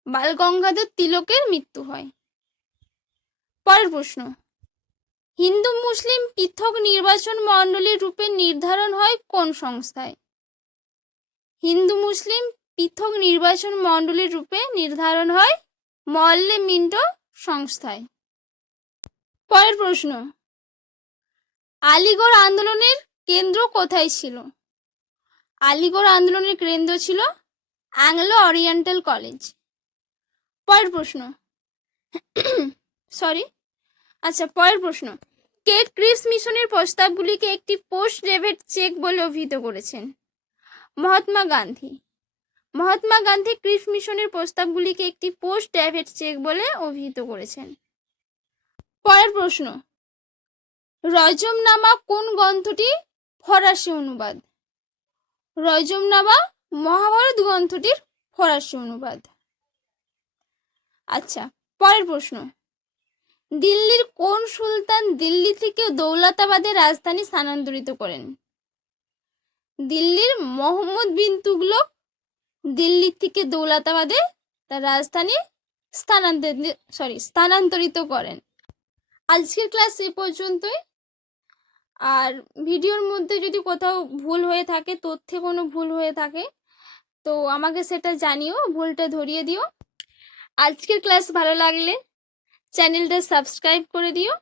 বাল গঙ্গাধর তিলকের মৃত্যু হয়। পরের প্রশ্ন, হিন্দু মুসলিম পৃথক নির্বাচন মণ্ডলীর রূপে নির্ধারণ হয় কোন সংস্থায়? হিন্দু মুসলিম পৃথক নির্বাচন মণ্ডলীর রূপে নির্ধারণ হয় মহল্লে মিন্টো সংস্থায়। পরের প্রশ্ন, আলিগড় আন্দোলনের কেন্দ্র কোথায় ছিল? আলিগড় আন্দোলনের কেন্দ্র ছিল অ্যাংলো ওরিয়েন্টাল কলেজ। পরের প্রশ্ন, পরের প্রশ্ন, কে ক্রিপস মিশনের প্রস্তাবগুলিকে একটি পোস্ট ডেভিড চেক বলে অভিহিত করেছেন? মহাত্মা গান্ধী। মহাত্মা গান্ধী ক্রিপস মিশনের প্রস্তাবগুলিকে একটি পোস্ট ডেভিড চেক বলে অভিহিত করেছেন। পরের প্রশ্ন, রজমনামা কোন গ্রন্থটি ফরাসি অনুবাদ? রজমনামা মহাভারত গ্রন্থটির ফরাসি অনুবাদ। আচ্ছা, পরের প্রশ্ন, দিল্লির কোন সুলতান দিল্লি থেকে দৌলতাবাদের রাজধানী স্থানান্তরিত করেন? দিল্লির মোহাম্মদ বিন তুগলক দিল্লি থেকে দৌলতাবাদে তার রাজধানী স্থানান্তরিত করেন। আজকের ক্লাস এই পর্যন্তই। আর ভিডিওর মধ্যে যদি কোথাও ভুল হয়ে থাকে, তথ্যে কোনো ভুল হয়ে থাকে, তো আমাকে সেটা জানিও, ভুলটা ধরিয়ে দিও। আজকের ক্লাস ভালো লাগলে চ্যানেলটা সাবস্ক্রাইব করে দিও।